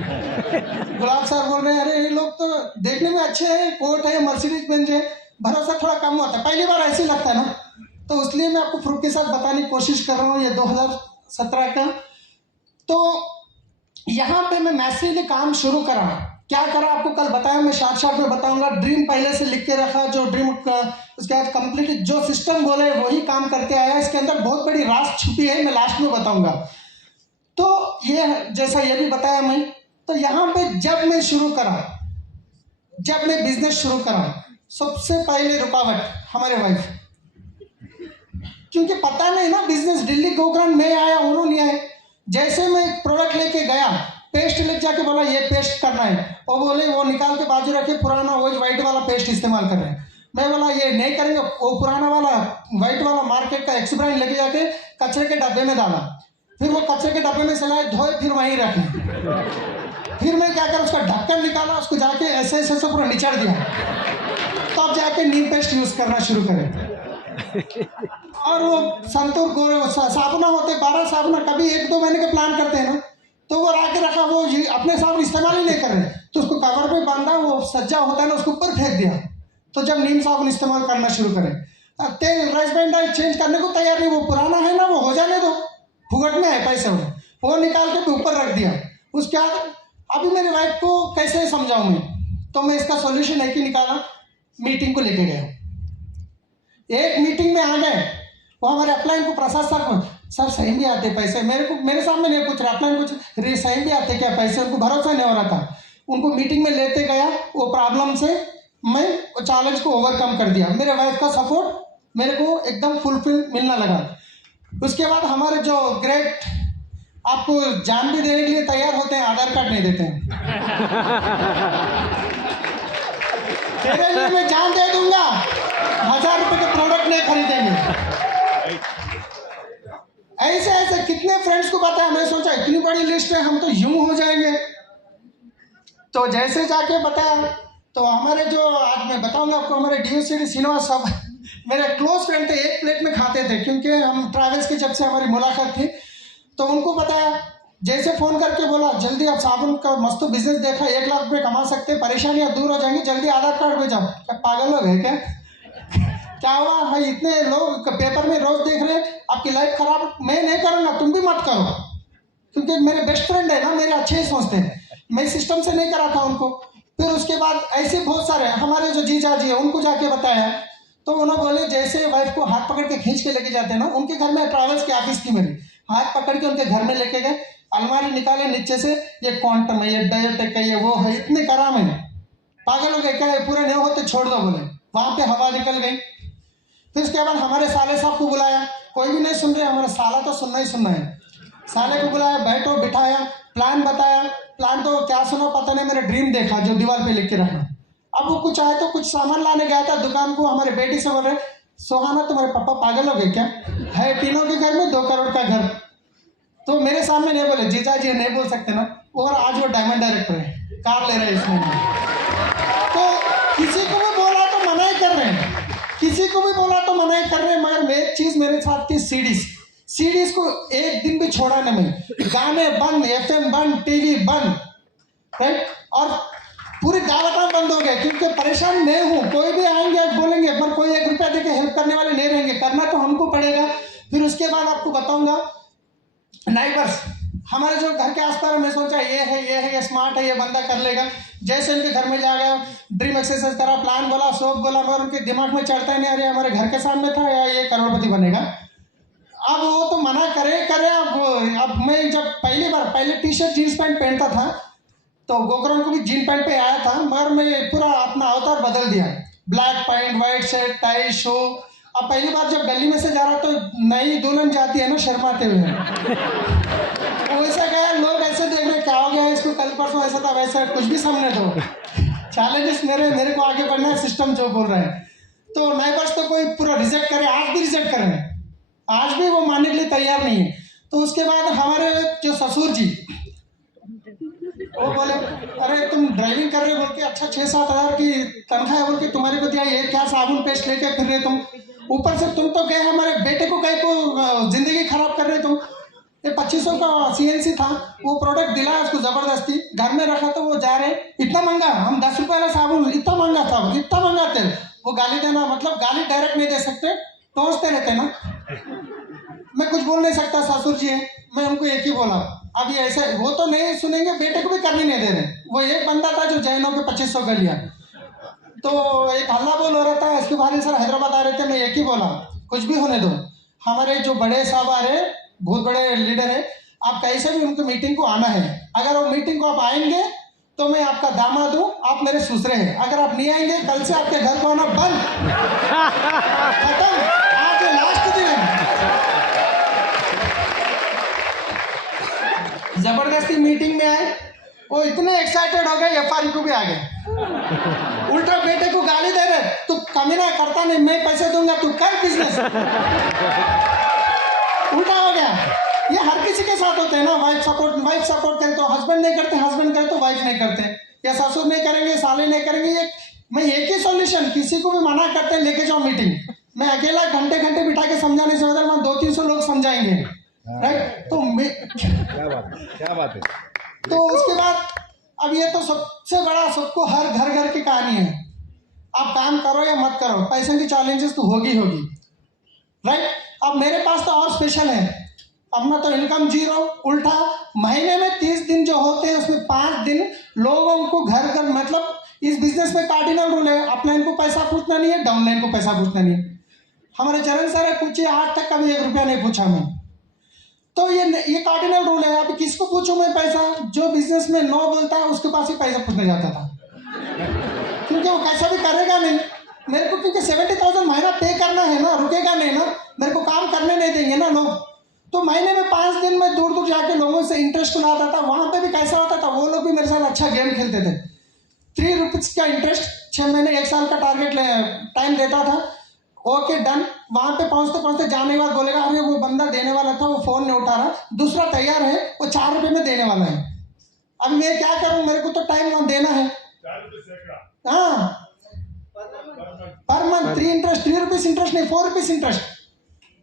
गुलाब सर बोल रहे हैं, अरे ये लोग तो देखने में अच्छे हैं, कोट है, मर्सिडीज बेंज है, भरोसा थोड़ा कम होता है। पहली बार ऐसे ही लगता है ना, तो इसलिए मैं आपको प्रूफ के साथ बताने की कोशिश कर रहा हूँ। ये 2017 का, तो यहाँ पे मैं मैसिवली काम शुरू करा। क्या करा आपको कल बताया, मैं शॉर्ट में बताऊंगा। ड्रीम पहले से लिख के रखा, जो ड्रीम उसके बाद कंप्लीट जो सिस्टम बोले वही काम करते आया। इसके अंदर बहुत बड़ी राज छुपी है, मैं लास्ट में बताऊंगा। तो ये जैसा ये भी बताया मैं, तो यहाँ पे जब मैं बिजनेस शुरू करा, सबसे पहले रुकावट हमारे वाइफ, क्योंकि पता नहीं ना बिजनेस। दिल्ली गोकर्ण में आया, उन्होंने आए, जैसे मैं प्रोडक्ट लेके गया, पेस्ट लेके जाके बोला ये पेस्ट करना है, और बोले वो निकाल के बाजू रखे, पुराना वो व्हाइट वाला पेस्ट इस्तेमाल कर रहे हैं। मैं बोला ये नहीं करेंगे, वो पुराना वाला व्हाइट वाला मार्केट का एक्स ब्रांड लेके जाके कचरे के डब्बे में डाला, फिर वो कचरे के डब्बे में चलाए, धोए, फिर वहीं रखे। फिर मैं क्या करा, उसका ढक्कन निकाला, उसको जाके ऐसे पूरा निचड़ दिया, तब जाके नीम पेस्ट यूज करना शुरू करें। और वो संतूर गोरे साबुना होते, 12 साबुना, कभी 1-2 महीने के प्लान करते हैं ना, तो वो रख के रखा, वो अपने साबुन इस्तेमाल ही नहीं कर रहे, तो उसको कवर पे बांधा, वो सज्जा होता है ना, उसको ऊपर फेंक दिया। तो जब नीम साबुन इस्तेमाल करना शुरू करें, तेल राइस ब्रांड ऑयल चेंज करने को तैयार नहीं, वो पुराना है ना, वो हो जाने दो, फुगट में है पैसे, वो निकाल के ऊपर रख दिया। उसके बाद अभी मेरी वाइफ को कैसे समझाऊं मैं, तो मैं इसका सॉल्यूशन एक ही निकाला, मीटिंग को लेके गया। एक मीटिंग में आ गए, वो हमारे अपलाइन को प्रसाद सर को, सर सही भी आते पैसे, मेरे सामने नहीं पूछ रहे, अपलाइन कुछ रे सही भी आते क्या पैसे, उनको भरोसा नहीं हो रहा था। उनको मीटिंग में लेते गया, वो प्रॉब्लम से मैं चैलेंज को ओवरकम कर दिया। मेरे वाइफ का सपोर्ट मेरे को एकदम फुलफिल मिलना लगा। उसके बाद हमारे जो ग्रेट, आपको जान भी देने के लिए तैयार होते हैं, आधार कार्ड नहीं देते हैं। तेरे लिए मैं जान दे दूंगा, 1000 रुपए के प्रोडक्ट नहीं खरीदेंगे। ऐसे कितने फ्रेंड्स को पता है, मैं सोचा इतनी बड़ी लिस्ट है, हम तो यूं हो जाएंगे। तो जैसे जाके बताया, तो हमारे जो आज मैं बताऊंगा आपको, हमारे DOCD श्रीनिवास साहब मेरे क्लोज फ्रेंड थे, एक प्लेट में खाते थे, क्योंकि हम ट्रैवल्स की जब से हमारी मुलाकात थी। तो उनको बताया, जैसे फोन करके बोला, जल्दी आप साबुन का मस्त बिजनेस देखा, 1 लाख रुपए कमा सकते हैं, परेशानियां दूर हो जाएंगी, जल्दी आधार कार्ड भेजाओ। क्या पागल लोग है क्या हुआ भाई, इतने लोग पेपर में रोज देख रहे हैं, आपकी लाइफ खराब, मैं नहीं करूंगा, तुम भी मत करो, क्योंकि मेरे बेस्ट फ्रेंड है ना, मेरे अच्छे ही सोचते हैं। मैं सिस्टम से नहीं करा था उनको। फिर उसके बाद ऐसे बहुत सारे हमारे जो जीजा जी है, उनको जाके बताया, तो उन्होंने बोले जैसे वाइफ को हाथ पकड़ के खींच के लेके जाते हैं ना, उनके घर में ट्रैवल्स की ऑफिस थी मेरी, हाथ पकड़ के उनके घर में लेके गए, अलमारी निकाले नीचे से, ये क्वांटम है, ये डायोटेक है, ये वो है, इतने करा मैंने। पागल हो गए क्या, पूरे नहीं होते छोड़ दो, बोले, वहां पे हवा निकल गई। फिर उसके बाद हमारे साले साहब को बुलाया, कोई भी नहीं सुन रहे, हमारा साला तो सुनना ही सुनना है। साले को बुलाया, बैठो बिठाया, प्लान बताया। प्लान तो क्या सुना पता नहीं, मेरा ड्रीम देखा जो दीवार पे लिख के रखा। अब वो कुछ आए तो कुछ सामान लाने गया था दुकान को, हमारे बेटी से बोल रहे, सोहाना तुम्हारे पापा पागल हो गए क्या, है तीनों के घर में 2 करोड़ का घर। तो मेरे सामने नहीं बोले, जीजा जी नहीं बोल सकते ना। और आज वो डायमंड डायरेक्टर है, कार ले रहे हैं इसमें। तो किसी को भी बोला तो मना ही कर रहे हैं, किसी को भी बोला तो मना ही कर रहे हैं। मगर एक चीज मेरे साथ थी, सीडीज को एक दिन भी छोड़ा नहीं मैं। गाने बंद, FM बंद, टीवी बंद, राइट। और पूरी दावत बंद हो गए क्योंकि परेशान नहीं हूँ। कोई भी आएंगे बोलेंगे, पर कोई 1 रुपया देके हेल्प करने वाले नहीं रहेंगे, करना तो हमको पड़ेगा। फिर उसके बाद आपको बताऊंगा नाइबर्स, हमारे जो घर के आसपास, मैं सोचा ये स्मार्ट है, ये बंदा कर लेगा। जैसे उनके घर में जा गया, ड्रीम एक्सरसाइज करा, प्लान बोला, शौक बोला, मगर उनके दिमाग में चढ़ता ही नहीं, अरे हमारे घर के सामने था या ये करोड़पति बनेगा। अब वो तो मना करे। अब मैं जब पहले टी शर्ट जीन्स पैंट पहनता था तो गोकरण को भी जीन पैंट पे आया था, मगर मैं पूरा अपना अवतार बदल दिया। Black pant, white shirt, tie, show. अब पहली बार जब गली में से जा रहा तो नई दुल्हन जाती है ना शर्माते हुए, वैसा गया, लोग ऐसे देख रहे क्या हो गया इसको, कल परसों ऐसा था वैसा, कुछ भी सामने दो। चैलेंजेस मेरे को आगे बढ़ना है, सिस्टम जो बोल रहे हैं। तो नाइबर्स तो कोई पूरा रिजेक्ट करे, आज भी रिजेक्ट कर रहे हैं, आज भी वो मानने के लिए तैयार नहीं है। तो उसके बाद हमारे जो ससुर जी, वो बोले अरे तुम ड्राइविंग कर रहे बोल के, अच्छा 6-7 हज़ार की तनख्वाह है बोल के तुम्हारे को दिया, ये क्या साबुन पेस्ट लेके फिर रहे तुम, ऊपर से तुम तो गए हमारे बेटे को कहीं को जिंदगी खराब कर रहे तुम। ये 2500 का CNC था, वो प्रोडक्ट दिला उसको जबरदस्ती, घर में रखा तो वो जा रहे इतना महंगा, हम 10 रुपये वाला साबुन, इतना महंगा साबुन, इतना महंगा तेल, वो गाली देना, मतलब गाली डायरेक्ट नहीं दे सकते, टोसते रहते ना। मैं कुछ बोल नहीं सकता, ससुर जी है, मैं उनको एक ही बोला। अब ये ऐसे वो तो नहीं सुनेंगे, बेटे को भी करने नहीं दे रहे। वो एक बंदा था जो जैनों पे 2500 कर लिया, तो एक हल्ला बोल हो रहा था, इसके बाद सर हैदराबाद आ रहे थे, मैं एक ही बोला कुछ भी होने दो, हमारे जो बड़े साहब आ रहे, बहुत बड़े लीडर है, आप कैसे भी उनकी मीटिंग को आना है। अगर वो मीटिंग को आप आएंगे तो मैं आपका दामाद हूँ, आप मेरे ससुरे हैं। अगर आप नहीं आएंगे, कल से आपके घर को आना बंद, खत्म, आज लास्ट दिन है। जबरदस्ती मीटिंग में आए, वो इतने एक्साइटेड हो गए, FRE को भी आ गए, उल्टा बेटे को गाली दे रहे, तू कमीना करता नहीं, मैं पैसे दूंगा, तू कर बिजनेस। उल्टा हो गया। ये हर किसी के साथ होते हैं ना, वाइफ सपोर्ट करे तो हस्बैंड नहीं करते, हस्बैंड करे तो वाइफ नहीं करते, या ससुर नहीं करेंगे, साले नहीं करेंगे। ये मैं एक ही सॉल्यूशन, किसी को भी मना करते हैं लेके जाओ मीटिंग, मैं अकेला घंटे बिठा के समझाने से बदल 200-300 लोग समझाएंगे, राइट। तो क्या बात है। तो उसके बाद अब ये तो सबसे बड़ा, सबको हर घर की कहानी है, आप काम करो या मत करो, पैसे की चैलेंजेस तो होगी, राइट। अब मेरे पास तो और स्पेशल है, अपना तो इनकम 0, उल्टा महीने में 30 दिन जो होते हैं उसमें 5 दिन लोगों को घर, मतलब इस बिजनेस में कार्डिनल रूल है, अपलाइन को पैसा पूछना नहीं है, डाउनलाइन को पैसा पूछना नहीं है। हमारे चरण सर पूछिए, आज तक कभी 1 रुपया नहीं पूछा मैं। तो ये कार्डिनल रूल है। अब किसको पूछूं मैं पैसा, जो बिजनेस में नो बोलता है उसके पास ही पैसा पूछने जाता था, क्योंकि वो कैसा भी करेगा नहीं मेरे को, क्योंकि 70,000 महीना पे करना है ना, रुकेगा नहीं ना, मेरे को काम करने नहीं देंगे ना लोग। तो महीने में 5 दिन में दूर जाके लोगों से इंटरेस्ट लाता था। वहां पे भी कैसा होता था, वो लोग भी मेरे साथ अच्छा गेम खेलते थे। 3 रुपीज का इंटरेस्ट, 6 महीने 1 साल का टारगेट टाइम देता था, ओके डन। वहां पे पहुंचते जाने के बाद बोलेगा अरे वो बंदा देने वाला था, वो फोन नहीं उठा रहा, दूसरा तैयार है, वो 4 रुपये में देने वाला है। अब मैं क्या करूं, मेरे को तो टाइम वहां देना है। हाँ, पर मंथ 3 रुपीज इंटरेस्ट नहीं, 4 रुपीज इंटरेस्ट।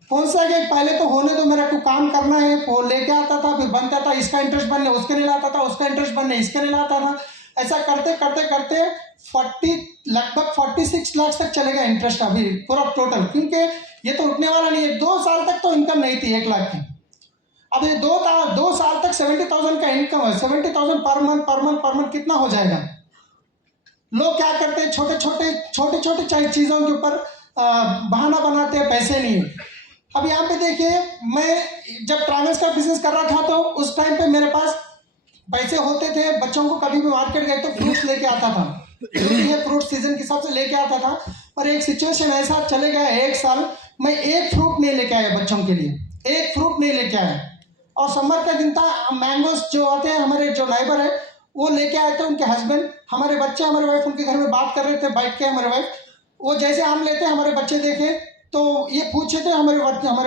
फोन से आगे पहले तो होने दो, मेरे को काम करना है, वो लेके आता था, फिर बनता था, इसका इंटरेस्ट बनने उसके नहीं लाता था, उसका इंटरेस्ट बनने इसके नहीं लाता था। ऐसा करते करते 46 लाख तक चलेगा इंटरेस्ट अभी पूरा टोटल, क्योंकि ये तो रुकने वाला नहीं है। 2 साल तक तो इनकम नहीं थी 1 लाख की, अब ये 2 साल तक 70,000 का इनकम है। 70,000 पर मंथ कितना हो जाएगा। लोग क्या करते हैं, छोटे चीजों के ऊपर बहाना बनाते हैं, पैसे नहीं। अब यहाँ पे देखिए, मैं जब ट्रैवल्स का बिजनेस कर रहा था तो उस टाइम पे मेरे पास पैसे होते थे। बच्चों को कभी भी मार्केट गए तो फ्रूट्स लेके आता था, फ्रूट सीजन के हिसाब से लेके आता था। और एक सिचुएशन ऐसा चले गया, 1 साल मैं 1 फ्रूट नहीं लेके आया बच्चों के लिए, 1 फ्रूट नहीं लेके आया। और समर का दिन था, मैंगोस जो आते हैं हमारे जो नाइबर है वो लेके आए थे, उनके हस्बैंड, हमारे बच्चे, हमारे वाइफ उनके घर में बात कर रहे थे बैठ के, हमारे वाइफ वो जैसे आम लेते हैं हमारे बच्चे देखे तो ये पूछे थे, हमारे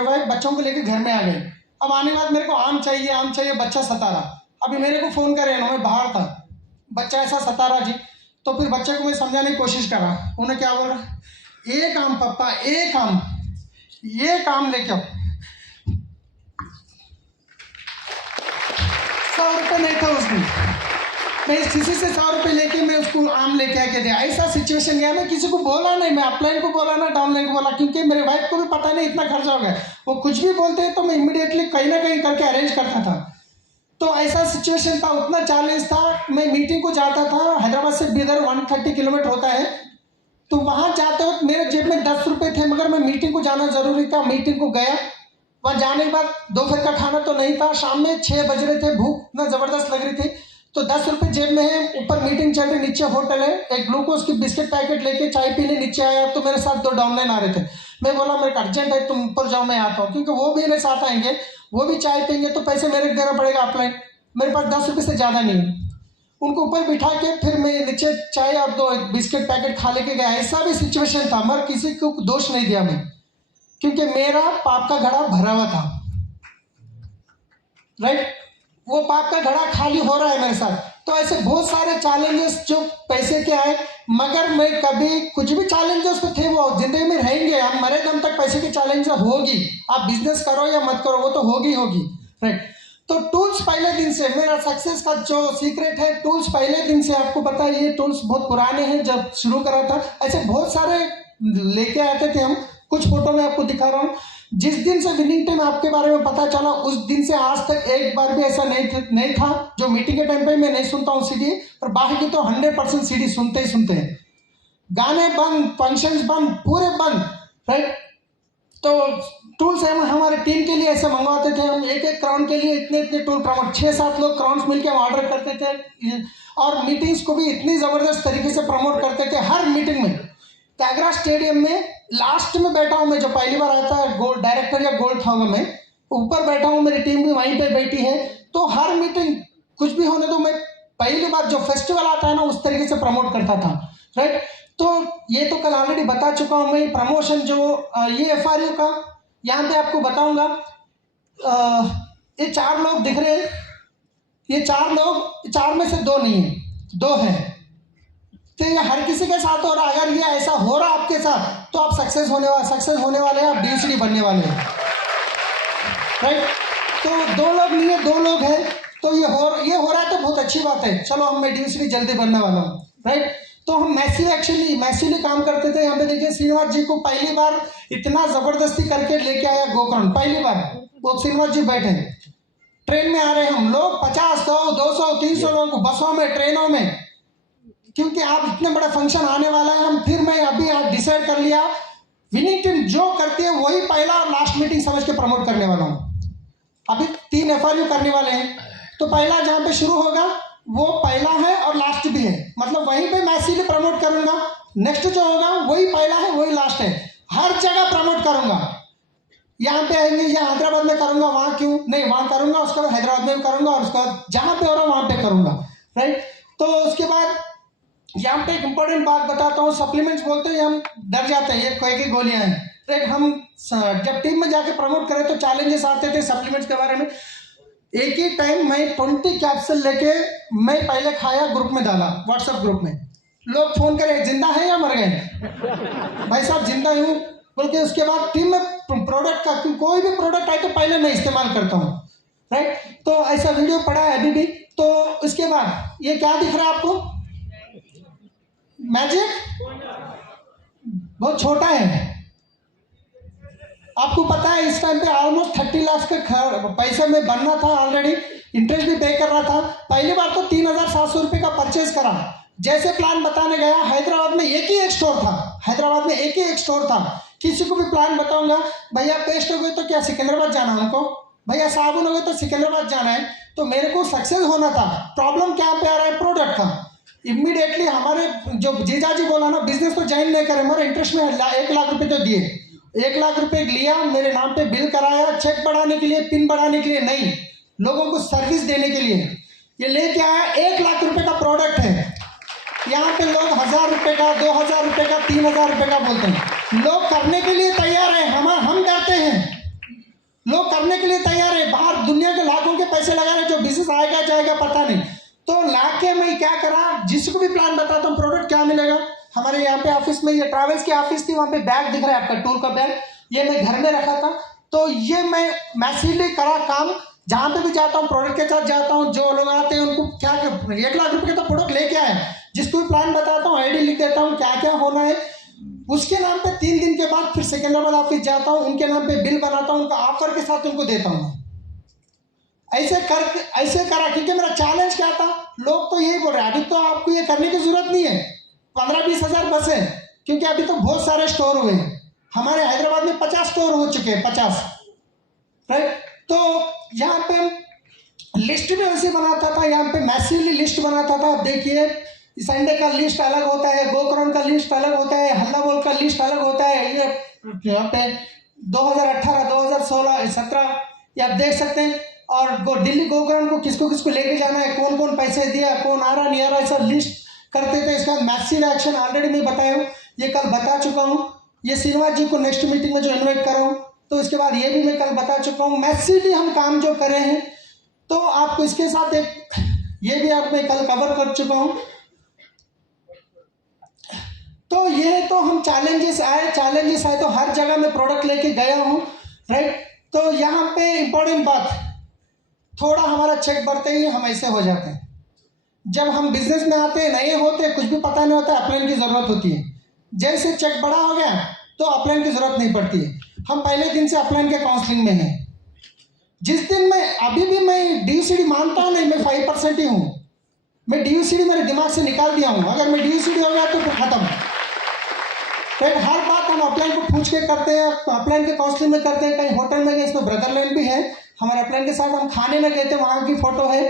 वाइफ बच्चों को लेके घर में आ गए। अब आने के बाद मेरे को आम चाहिए, बच्चा सता रहा, अभी मेरे को फ़ोन करे ना, मैं बाहर था, बच्चा ऐसा सता रहा जी। तो फिर बच्चे को मैं समझाने की कोशिश कर रहा, उन्हें क्या बोल रहा, एक आम पापा, एक आम, एक आम लेके आओ। 100 रुपये नहीं था उस दिन, मैं किसी से 100 रुपये लेके मैं उसको आम लेके आके दिया। ऐसा सिचुएशन गया, मैं किसी को बोला नहीं, मैं अपलाइन को बोला ना डाउनलाइन को बोला, क्योंकि मेरे वाइफ को भी पता नहीं इतना खर्चा हो गया। वो कुछ भी बोलते हैं तो मैं इमीडिएटली कहीं ना कहीं करके अरेंज करता था। तो ऐसा सिचुएशन था, उतना चैलेंज था। मैं मीटिंग को जाता था, हैदराबाद से बीदर 130 किलोमीटर होता है, तो वहाँ जाते वक्त मेरे जेब में 10 रुपये थे, मगर मैं मीटिंग को जाना जरूरी था, मीटिंग को गया। वहाँ जाने के बाद दोपहर का खाना तो नहीं था, शाम में 6 बज रहे थे, भूख इतना ज़बरदस्त लग रही थी, तो 10 रुपये जेब में है, ऊपर मीटिंग चल रही, नीचे होटल है, एक ग्लूकोज की बिस्किट पैकेट लेके चाय पीने नीचे आया। तो मेरे साथ 2 डाउनलाइन आ रहे थे, मैं बोला मेरे को अर्जेंट है, तुम ऊपर जाओ, मैं आता हूँ, क्योंकि वो भी मेरे साथ आएंगे, वो भी चाय पियेंगे, तो पैसे मेरे को देना पड़ेगा अपलाइन, मेरे पास 10 रुपये से ज़्यादा नहीं है। उनको ऊपर बिठा के फिर मैं नीचे चाय और 2 बिस्किट पैकेट खा लेके गया। ऐसा भी सिचुएशन था, मगर किसी को दोष नहीं दिया मैं, क्योंकि मेरा पाप का घड़ा भरा हुआ था, राइट। वो पाप का घड़ा खाली हो रहा है मेरे साथ। तो ऐसे बहुत सारे चैलेंजेस जो पैसे के आए, मगर मैं कभी कुछ भी चैलेंजेस तो थे, वो जिंदगी में रहेंगे, हम मरे दम तक पैसे की चैलेंज होगी, आप बिजनेस करो या मत करो, वो तो होगी, राइट। तो टूल्स पहले दिन से, मेरा सक्सेस का जो सीक्रेट है, टूल्स पहले दिन से, आपको पता है ये टूल्स बहुत पुराने हैं, जब शुरू करा था ऐसे बहुत सारे लेके आते थे हम। कुछ फोटो में आपको दिखा रहा हूँ। जिस दिन से विनिंग टीम आपके बारे में पता चला, उस दिन से आज तक एक बार भी ऐसा नहीं था जो मीटिंग के टाइम पे मैं नहीं सुनता हूँ सीडी, और बाकी तो 100% सीडी सुनते ही सुनते हैं। गाने बंद, फंक्शंस बंद, पूरे बंद, राइट। तो टूल्स हम हमारे टीम के लिए ऐसे मंगवाते थे, हम एक क्राउन के लिए इतने टूल प्रमोट, 6-7 लोग क्राउन्स मिलकर हम ऑर्डर करते थे, और मीटिंग्स को भी इतनी ज़बरदस्त तरीके से प्रमोट करते थे। हर मीटिंग में त्यागरा स्टेडियम में लास्ट में बैठा हूँ मैं, जो पहली बार आता है गोल्ड डायरेक्टर या गोल्ड था मैं, ऊपर बैठा हूँ, मेरी टीम भी वहीं पे बैठी है। तो हर मीटिंग कुछ भी होने तो मैं पहली बार जो फेस्टिवल आता है ना, उस तरीके से प्रमोट करता था, राइट। तो ये तो कल ऑलरेडी बता चुका हूँ मैं, प्रमोशन जो ये FRU का यहाँ पे आपको बताऊंगा। ये 4 लोग दिख रहे हैं, ये 4 लोग, 4 में से 2 नहीं है, 2 हैं। तो ये हर किसी के साथ हो रहा, अगर ये ऐसा हो रहा आपके साथ तो आप सक्सेस होने वाले हैं, आप DSD बनने वाले हैं, राइट। तो 2 लोग नहीं है, 2 लोग हैं, तो ये हो रहा है तो बहुत अच्छी बात है। चलो हम मैं DSD जल्दी बनने वाला हूँ, राइट। तो हम मैसिवली काम करते थे। यहाँ पे देखिए श्रीनिवास जी को पहली बार इतना जबरदस्ती करके लेके आया गोकर्ण, पहली बार वो श्रीनिवास जी बैठे ट्रेन में, आ रहे हम लोग 50, 100, 200, 300 लोगों को बसों में, ट्रेनों में, क्योंकि आप इतने बड़ा फंक्शन आने वाला है। हम फिर मैं अभी आज डिसाइड कर लिया, विनिंग टीम जो करती है वही पहला और लास्ट मीटिंग समझ के प्रमोट करने वाला हूँ। अभी 3 FRU करने वाले हैं, तो पहला जहाँ पे शुरू होगा वो पहला है और लास्ट भी है, मतलब वहीं पे मैं इसीलिए प्रमोट करूंगा। नेक्स्ट जो होगा वही पहला है, वही लास्ट है, हर जगह प्रमोट करूंगा। यहाँ पे आएंगे, यहाँ हैदराबाद में करूंगा, वहाँ क्यों नहीं, वहाँ करूंगा, उसके बाद हैदराबाद में करूंगा, और उसके बाद जहाँ पे हो रहा वहाँ पे करूंगा, राइट। तो उसके बाद यहाँ पे एक इंपॉर्टेंट बात बताता हूँ, सप्लीमेंट्स बोलते हैं हम डर जाते हैं, ये कोई की गोलियां हैं, राइट। हम जब टीम में जाके प्रमोट करें तो चैलेंजेस आते थे सप्लीमेंट्स के बारे में। एक ही टाइम मैं 20 कैप्सूल लेके मैं पहले खाया, ग्रुप में डाला, व्हाट्सएप ग्रुप में। लोग फोन करे जिंदा है या मर गए, भाई साहब जिंदा हूँ बोल के। उसके बाद टीम में प्रोडक्ट का कोई भी प्रोडक्ट आए तो पहले मैं इस्तेमाल करता हूँ, राइट। तो ऐसा वीडियो पड़ा है अभी भी। तो उसके बाद ये क्या दिख रहा है आपको, मैजिक बहुत छोटा है, आपको पता है इस टाइम पे ऑलमोस्ट 30 लाख का पैसा में बनना था, ऑलरेडी इंटरेस्ट भी पे कर रहा था। पहली बार तो 3700 रुपये का परचेज करा। जैसे प्लान बताने गया, हैदराबाद में एक ही एक स्टोर था, किसी को भी प्लान बताऊंगा, भैया पेस्ट हो गए तो क्या सिकंदराबाद जाना हमको, भैया साबुन हो गए तो सिकंदराबाद जाना है। तो मेरे को सक्सेस होना था। प्रॉब्लम क्या पे आ रहा है, प्रोडक्ट का। इमीडिएटली हमारे जो जीजाजी बोला ना, बिजनेस को ज्वाइन नहीं करे, हमारे इंटरेस्ट में 1 लाख रुपये तो दिए, 1 लाख रुपए लिया, मेरे नाम पे बिल कराया, चेक बढ़ाने के लिए, पिन बढ़ाने के लिए नहीं, लोगों को सर्विस देने के लिए। ये लेके आया 1 लाख रुपए का प्रोडक्ट है। यहाँ पे लोग 1000 रुपये का, 2000 रुपये का, 3000 रुपये का बोलते हैं। लोग करने के लिए तैयार हैं, हम करते हैं। लोग करने के लिए तैयार है, बाहर दुनिया के लाखों के पैसे लगा रहे, जो बिजनेस आएगा जाएगा पता नहीं। तो लाके मैं क्या करा, जिसको भी प्लान बताता हूँ प्रोडक्ट क्या मिलेगा। हमारे यहाँ पे ऑफिस में, ये ट्रैवल्स की ऑफिस थी, वहाँ पे बैग दिख रहा है आपका, टूर का बैग, ये मैं घर में रखा था। तो ये मैं मैसिवली करा काम, जहाँ पे भी जाता हूँ प्रोडक्ट के साथ जाता हूँ। जो लोग आते हैं उनको क्या 1 लाख रुपये का तो प्रोडक्ट लेके आए, जिसको भी प्लान बताता हूँ, आईडी लिख देता हूँ क्या क्या होना है, उसके नाम पे 3 दिन के बाद फिर सिकंदराबाद ऑफिस जाता हूँ, उनके नाम पे बिल बनाता हूँ, उनका ऑफर के साथ उनको देता हूँ। ऐसे करा, क्योंकि मेरा चैलेंज क्या था, लोग तो यही बोल रहे हैं अभी तो आपको ये करने की जरूरत नहीं है, 15-20 हज़ार बस है, क्योंकि अभी तो बहुत सारे स्टोर हुए हैं। हमारे हैदराबाद में 50 स्टोर हो चुके हैं, 50, राइट। तो यहाँ पे लिस्ट भी वैसे बनाता था, यहाँ पे मैसिवली लिस्ट बनाता था। अब देखिए संडे का लिस्ट अलग होता है, गोकर्ण का लिस्ट अलग होता है, हल्ला बोल का लिस्ट अलग होता है। ये यहाँ पे 2018, 2016, 17 ये आप देख सकते हैं। और दिल्ली गोकर्ण को किसको किसको लेके जाना है, कौन कौन पैसे दिया, कौन आ रहा नहीं आ रहा, ऐसा लिस्ट करते थे। इसका मैसिव एक्शन ऑलरेडी मैं बताया हूँ, ये कल बता चुका हूँ। ये श्रीनिवास जी को नेक्स्ट मीटिंग में जो इन्वाइट कर रहा हूँ, तो इसके बाद ये भी मैं कल बता चुका हूँ। मैसिवली हम काम जो करे हैं, तो आपको इसके साथ एक ये भी आप मैं कल कवर कर चुका हूँ। तो ये तो हम चैलेंजेस आए तो हर जगह मैं प्रोडक्ट लेके गया हूँ, राइट। तो यहाँ पे इंपॉर्टेंट बात, थोड़ा हमारा चेक बढ़ते ही हम ऐसे हो जाते हैं। जब हम बिजनेस में आते हैं, नए होते, कुछ भी पता नहीं होता, अपलाइन की ज़रूरत होती है। जैसे चेक बड़ा हो गया तो अपलाइन की ज़रूरत नहीं पड़ती है। हम पहले दिन से अपलाइन के काउंसलिंग में हैं। जिस दिन मैं अभी भी मैं DUCD मानता हूँ नहीं, मैं 5% ही हूँ। मैं DUCD मेरे दिमाग से निकाल दिया हूँ। अगर मैं DUCD हो गया तो फिर खत्म। फिर हर बात हम अपलाइन को पूछ के करते हैं, अपलाइन के काउंसलिंग में करते हैं। कहीं होटल में गए, इसमें ब्रदरलैंड भी है हमारे अपलाइन के साथ, हम खाने में गए थे, वहाँ की फोटो है।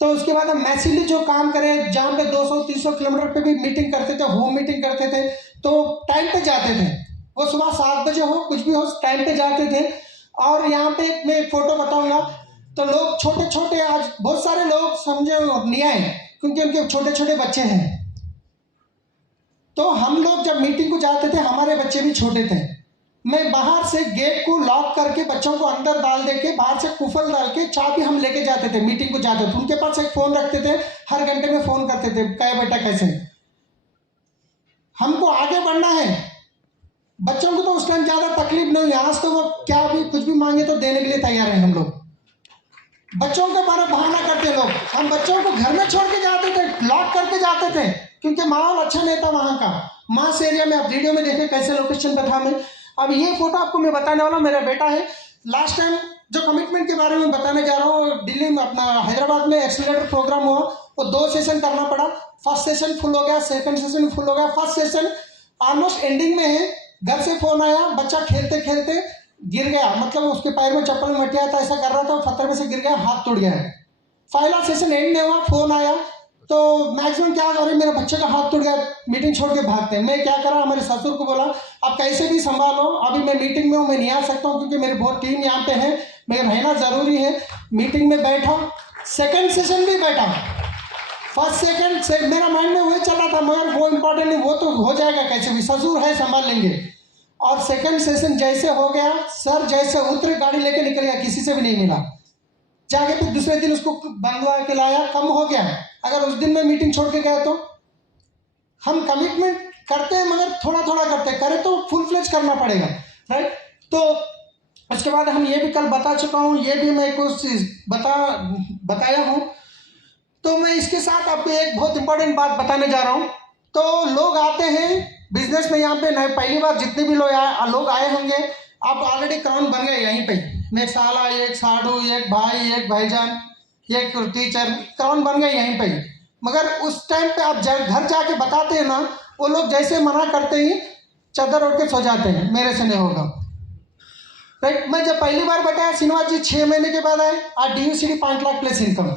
तो उसके बाद हम मैसिवली जो काम करें, जहाँ पे 200-300 किलोमीटर पे भी मीटिंग करते थे, होम मीटिंग करते थे, तो टाइम पे जाते थे। वो सुबह 7 बजे हो, कुछ भी हो, टाइम पे जाते थे। और यहाँ पे मैं एक फोटो बताऊंगा, तो लोग छोटे छोटे, आज बहुत सारे लोग समझे नहीं आए क्योंकि उनके छोटे छोटे बच्चे हैं। तो हम लोग जब मीटिंग को जाते थे, हमारे बच्चे भी छोटे थे, मैं बाहर से गेट को लॉक करके बच्चों को अंदर डाल दे के, बाहर से कुफल डाल के चाबी हम लेके जाते थे, मीटिंग को जाते थे। उनके पास एक फ़ोन रखते थे, हर घंटे में फ़ोन करते थे, क्या बेटा कैसे, हमको आगे बढ़ना है। बच्चों को तो उस टाइम ज़्यादा तकलीफ नहीं हुई, आज तो वो क्या भी कुछ भी मांगे तो देने के लिए तैयार हैं हम लोग। बच्चों के बारे में बहाना करते लोग, हम बच्चों को घर में छोड़ के जाते थे, लॉक करके जाते थे, क्योंकि माहौल अच्छा नहीं था वहाँ का। मास एरिया में आप वीडियो में देखे कैसे लोकेशन पे था मैं। अब ये फोटो आपको मैं बताने वाला, मेरा बेटा है। लास्ट टाइम जो कमिटमेंट के बारे में बताने जा रहा हूँ, दिल्ली में अपना हैदराबाद में एक्सीलरेटर प्रोग्राम हुआ, वो 2 सेशन करना पड़ा। फर्स्ट सेशन फुल हो गया, सेकंड सेशन फुल हो गया, फर्स्ट सेशन ऑलमोस्ट एंडिंग में है। घर से फोन आया, बच्चा खेलते खेलते गिर गया, मतलब उसके पैर में चप्पल मटिया था, ऐसा कर रहा था, पत्थर में से गिर गया, हाथ टूट गया। पहला सेशन एंड नहीं हुआ, फोन आया, तो मैक्सिमम क्या कर रहे, मेरे बच्चे का हाथ टूट गया, मीटिंग छोड़ के भागते हैं। मैं क्या करा, हमारे ससुर को बोला आप कैसे भी संभालो, अभी मैं मीटिंग में हूँ, मैं नहीं आ सकता हूँ क्योंकि मेरी बहुत टीम यहाँ पे है, मेरा रहना ज़रूरी है। मीटिंग में बैठा, सेकंड सेशन भी बैठा, फर्स्ट सेकंड से मेरा माइंड में वही चल रहा था, मगर वो इम्पोर्टेंट नहीं, वो तो हो जाएगा कैसे भी, ससुर है संभाल लेंगे। और सेकंड सेशन जैसे हो गया, सर जैसे उतरे गाड़ी लेके निकल गया, किसी से भी नहीं मिला। जाके फिर दूसरे दिन उसको बंधवा के लाया, कम हो गया। अगर उस दिन मैं मीटिंग छोड़ के गया तो हम कमिटमेंट करते हैं, मगर थोड़ा थोड़ा करते हैं, करें तो फुल फ्लेज करना पड़ेगा, राइट। तो उसके बाद हम ये भी कल बता चुका हूँ, ये भी मैं कुछ बताया हूँ। तो मैं इसके साथ आपको एक बहुत इंपॉर्टेंट बात बताने जा रहा हूँ। तो लोग आते हैं बिजनेस में यहाँ पे, नए पहली बार जितने भी लोग आए होंगे, आप ऑलरेडी क्राउन बन गए यहीं पे। मैं एक साला, एक साधु, एक भाई, एक भाईजान, एक टीचर, क्राउन बन गए यहीं पे। मगर उस टाइम पे आप घर जाके बताते हैं ना, वो लोग जैसे मना करते ही चादर ओढ़ के सो जाते हैं, मेरे से नहीं होगा, राइट। मैं जब पहली बार बताया, श्रीनिवास जी 6 महीने के बाद आए, आज DUCD 5 लाख प्लस इनकम।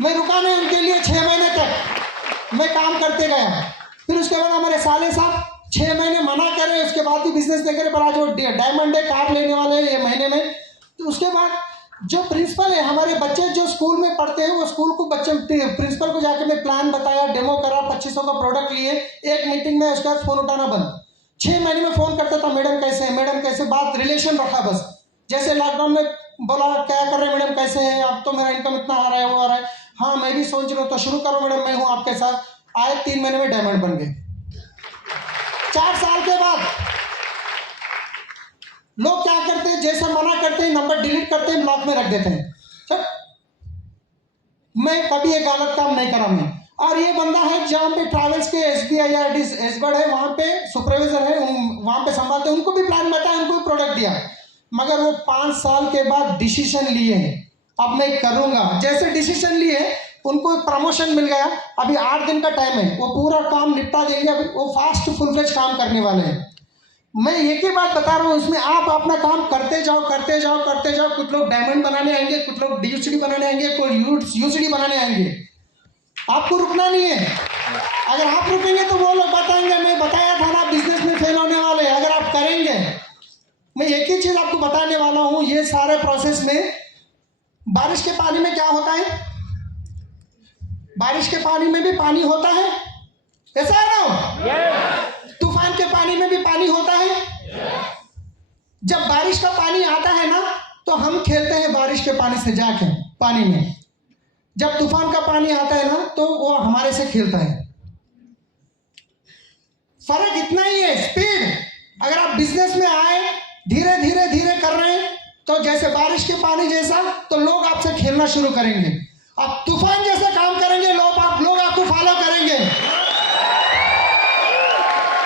मैं रुका नहीं उनके लिए, 6 महीने तक मैं काम करते गया। फिर उसके बाद हमारे साले साहब 6 महीने मना कर रहे, उसके बाद भी बिजनेस नहीं करे, पर आज वो डायमंड है, कार लेने वाले हैं ये महीने में। तो उसके बाद जो प्रिंसिपल है, हमारे बच्चे जो स्कूल में पढ़ते हैं वो स्कूल को बच्चे प्रिंसिपल को जाके मैं प्लान बताया, डेमो करा, 2500 का प्रोडक्ट लिए, एक मीटिंग में उसके बाद फोन उठाना बंद। 6 महीने में फोन करता था, मैडम कैसे हैं, मैडम कैसे, बात रिलेशन रखा बस। जैसे लॉकडाउन में बोला क्या कर रहे हैं मैडम, कैसे हैं, अब तो मेरा इनकम इतना आ रहा है, वो आ रहा है, हाँ मैं भी सोच रहा हूँ, तो शुरू करो मैडम, मैं हूँ आपके साथ। आए 3 महीने में डायमंड बन गए। 4 साल के बाद लोग क्या करते हैं, जैसे मना करते हैं, नंबर डिलीट करते हैं, ब्लॉक में रख देते हैं। सर मैं कभी एक गलत काम नहीं करा मैं। और ये बंदा है जहाँ पे ट्रैवल्स के SBI एसबर्ड है, वहाँ पे सुपरवाइजर है, वहाँ पे संभालते हैं, उनको भी प्लान बताया, उनको भी प्रोडक्ट दिया, मगर वो 5 साल के बाद डिसीजन लिए हैं, अब मैं करूँगा। जैसे डिसीजन लिए उनको प्रमोशन मिल गया, अभी 8 दिन का टाइम है, वो पूरा काम निपटा देंगे, अभी वो फास्ट फुल फ्लेज काम करने वाले हैं। मैं एक ही बात बता रहा हूँ, इसमें आप अपना काम करते जाओ करते जाओ करते जाओ। कुछ लोग डायमंड बनाने आएंगे, कुछ लोग DUCD बनाने आएंगे, कोई UCD बनाने आएंगे, आपको रुकना नहीं है। अगर आप रुकेंगे तो वो लोग बताएंगे मैं बताया था ना, बिजनेस में फेल होने वाले। अगर आप करेंगे, मैं एक ही चीज आपको बताने वाला हूँ, ये सारे प्रोसेस में बारिश के पानी में क्या होता है, बारिश के पानी में भी पानी होता है, ऐसा है ना? तूफान के पानी में भी पानी होता है। जब बारिश का पानी आता है ना, तो हम खेलते हैं बारिश के पानी से जाके पानी में। जब तूफान का पानी आता है ना, तो वो हमारे से खेलता है। फर्क इतना ही है, स्पीड। अगर आप बिजनेस में आए, धीरे धीरे धीरे कर रहे हैं, तो जैसे बारिश के पानी जैसा, तो लोग आपसे खेलना शुरू करेंगे। आप तूफान जैसा काम करेंगे, लोग आपको फॉलो करेंगे।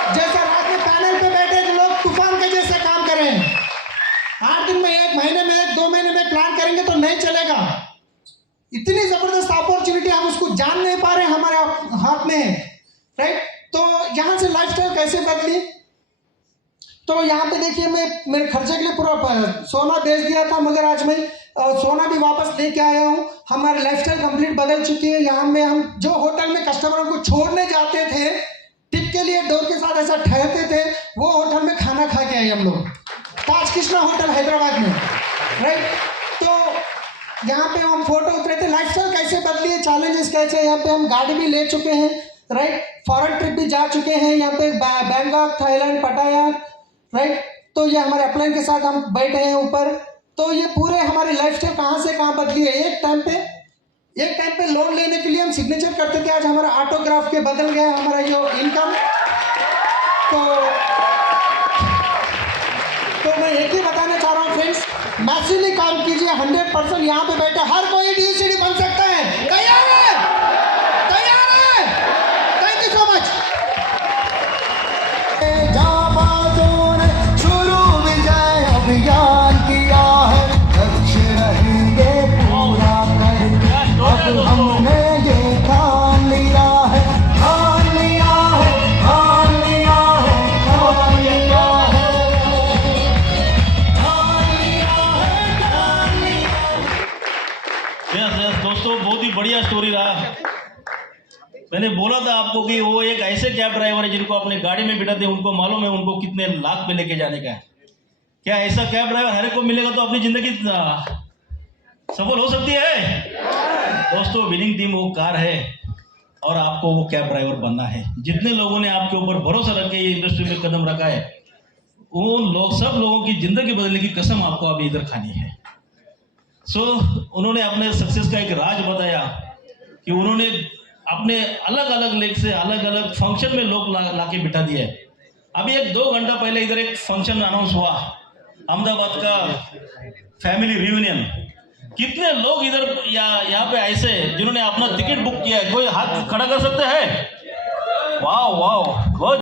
जैसे रात में पैनल पे बैठे तो लोग तूफान के जैसे काम करें। 8 दिन में, 1 महीने में, 2 महीने में प्लान करेंगे तो नहीं चलेगा। इतनी जबरदस्त अपॉर्चुनिटी, हम उसको जान नहीं पा रहे, हमारे हाथ में है, राइट? तो यहाँ से लाइफस्टाइल कैसे बदली? तो यहाँ पे देखिए, मैं मेरे खर्चे के लिए पूरा सोना बेच दिया था, मगर आज मैं सोना भी वापस लेके आया हूँ। हमारी लाइफस्टाइल कंप्लीट बदल चुकी है। यहाँ में हम जो होटल में कस्टमरों को छोड़ने जाते थे, टिप के लिए डोर के साथ ऐसा ठहरते थे, वो होटल में खाना खा के आए हम लोग, ताज कृष्णा होटल हैदराबाद में, राइट? तो यहाँ पे हम फोटो उतरे थे। लाइफस्टाइल कैसे बदली है, चैलेंजेस कैसे, यहाँ पे हम गाड़ी भी ले चुके हैं, राइट? फॉरेन ट्रिप भी जा चुके हैं, यहाँ पे बैंकॉक, थाईलैंड, पटाया, राइट? तो ये हमारे अपलाइन के साथ हम बैठे हैं ऊपर। तो ये पूरे हमारी लाइफस्टाइल कहाँ से कहाँ बदली है। एक टाइम पे लोन लेने के लिए हम सिग्नेचर करते थे, आज हमारा ऑटोग्राफ के बदल गया हमारा जो इनकम। तो मैं एक ही बताना चाह रहा हूँ फ्रेंड्स, मैसिवली काम कीजिए। 100% यहाँ पे बैठे हर कोई DUCD बन सकता है। तैयार है? Thank you so much. शुरू विजय अभियान किया है, लक्ष्य रहेंगे पूरा कर। अब हमने ये ठान लिया है, ठान लिया है, ठान लिया है, ठान लिया है, ठान लिया है, ठान लिया है। यस दोस्तों, बहुत ही बढ़िया स्टोरी रहा। मैंने बोला था आपको कि वो एक ऐसे कैब ड्राइवर है जिनको अपने गाड़ी में बिठाते, उनको मालूम है उनको कितने लाख पे लेके जाने का है। क्या ऐसा कैब ड्राइवर हर एक को मिलेगा तो अपनी जिंदगी सफल हो सकती है? दोस्तों, विनिंग टीम वो कार है और आपको वो कैब ड्राइवर बनना है। जितने लोगों ने आपके ऊपर भरोसा रख के ये इंडस्ट्री में कदम रखा है, उन लोग सब लोगों की जिंदगी बदलने की कसम आपको अभी इधर खानी है। उन्होंने अपने सक्सेस का एक राज बताया कि उन्होंने अपने अलग अलग लेग से अलग अलग फंक्शन में लोग लाके बिठा दिए। अभी 1-2 घंटा पहले इधर एक फंक्शन अनाउंस हुआ, अहमदाबाद का फैमिली रियूनियन। कितने लोग इधर यहाँ पे ऐसे जिन्होंने अपना टिकट बुक किया है, कोई हाथ खड़ा कर सकते हैं? वाह वाह, बहुत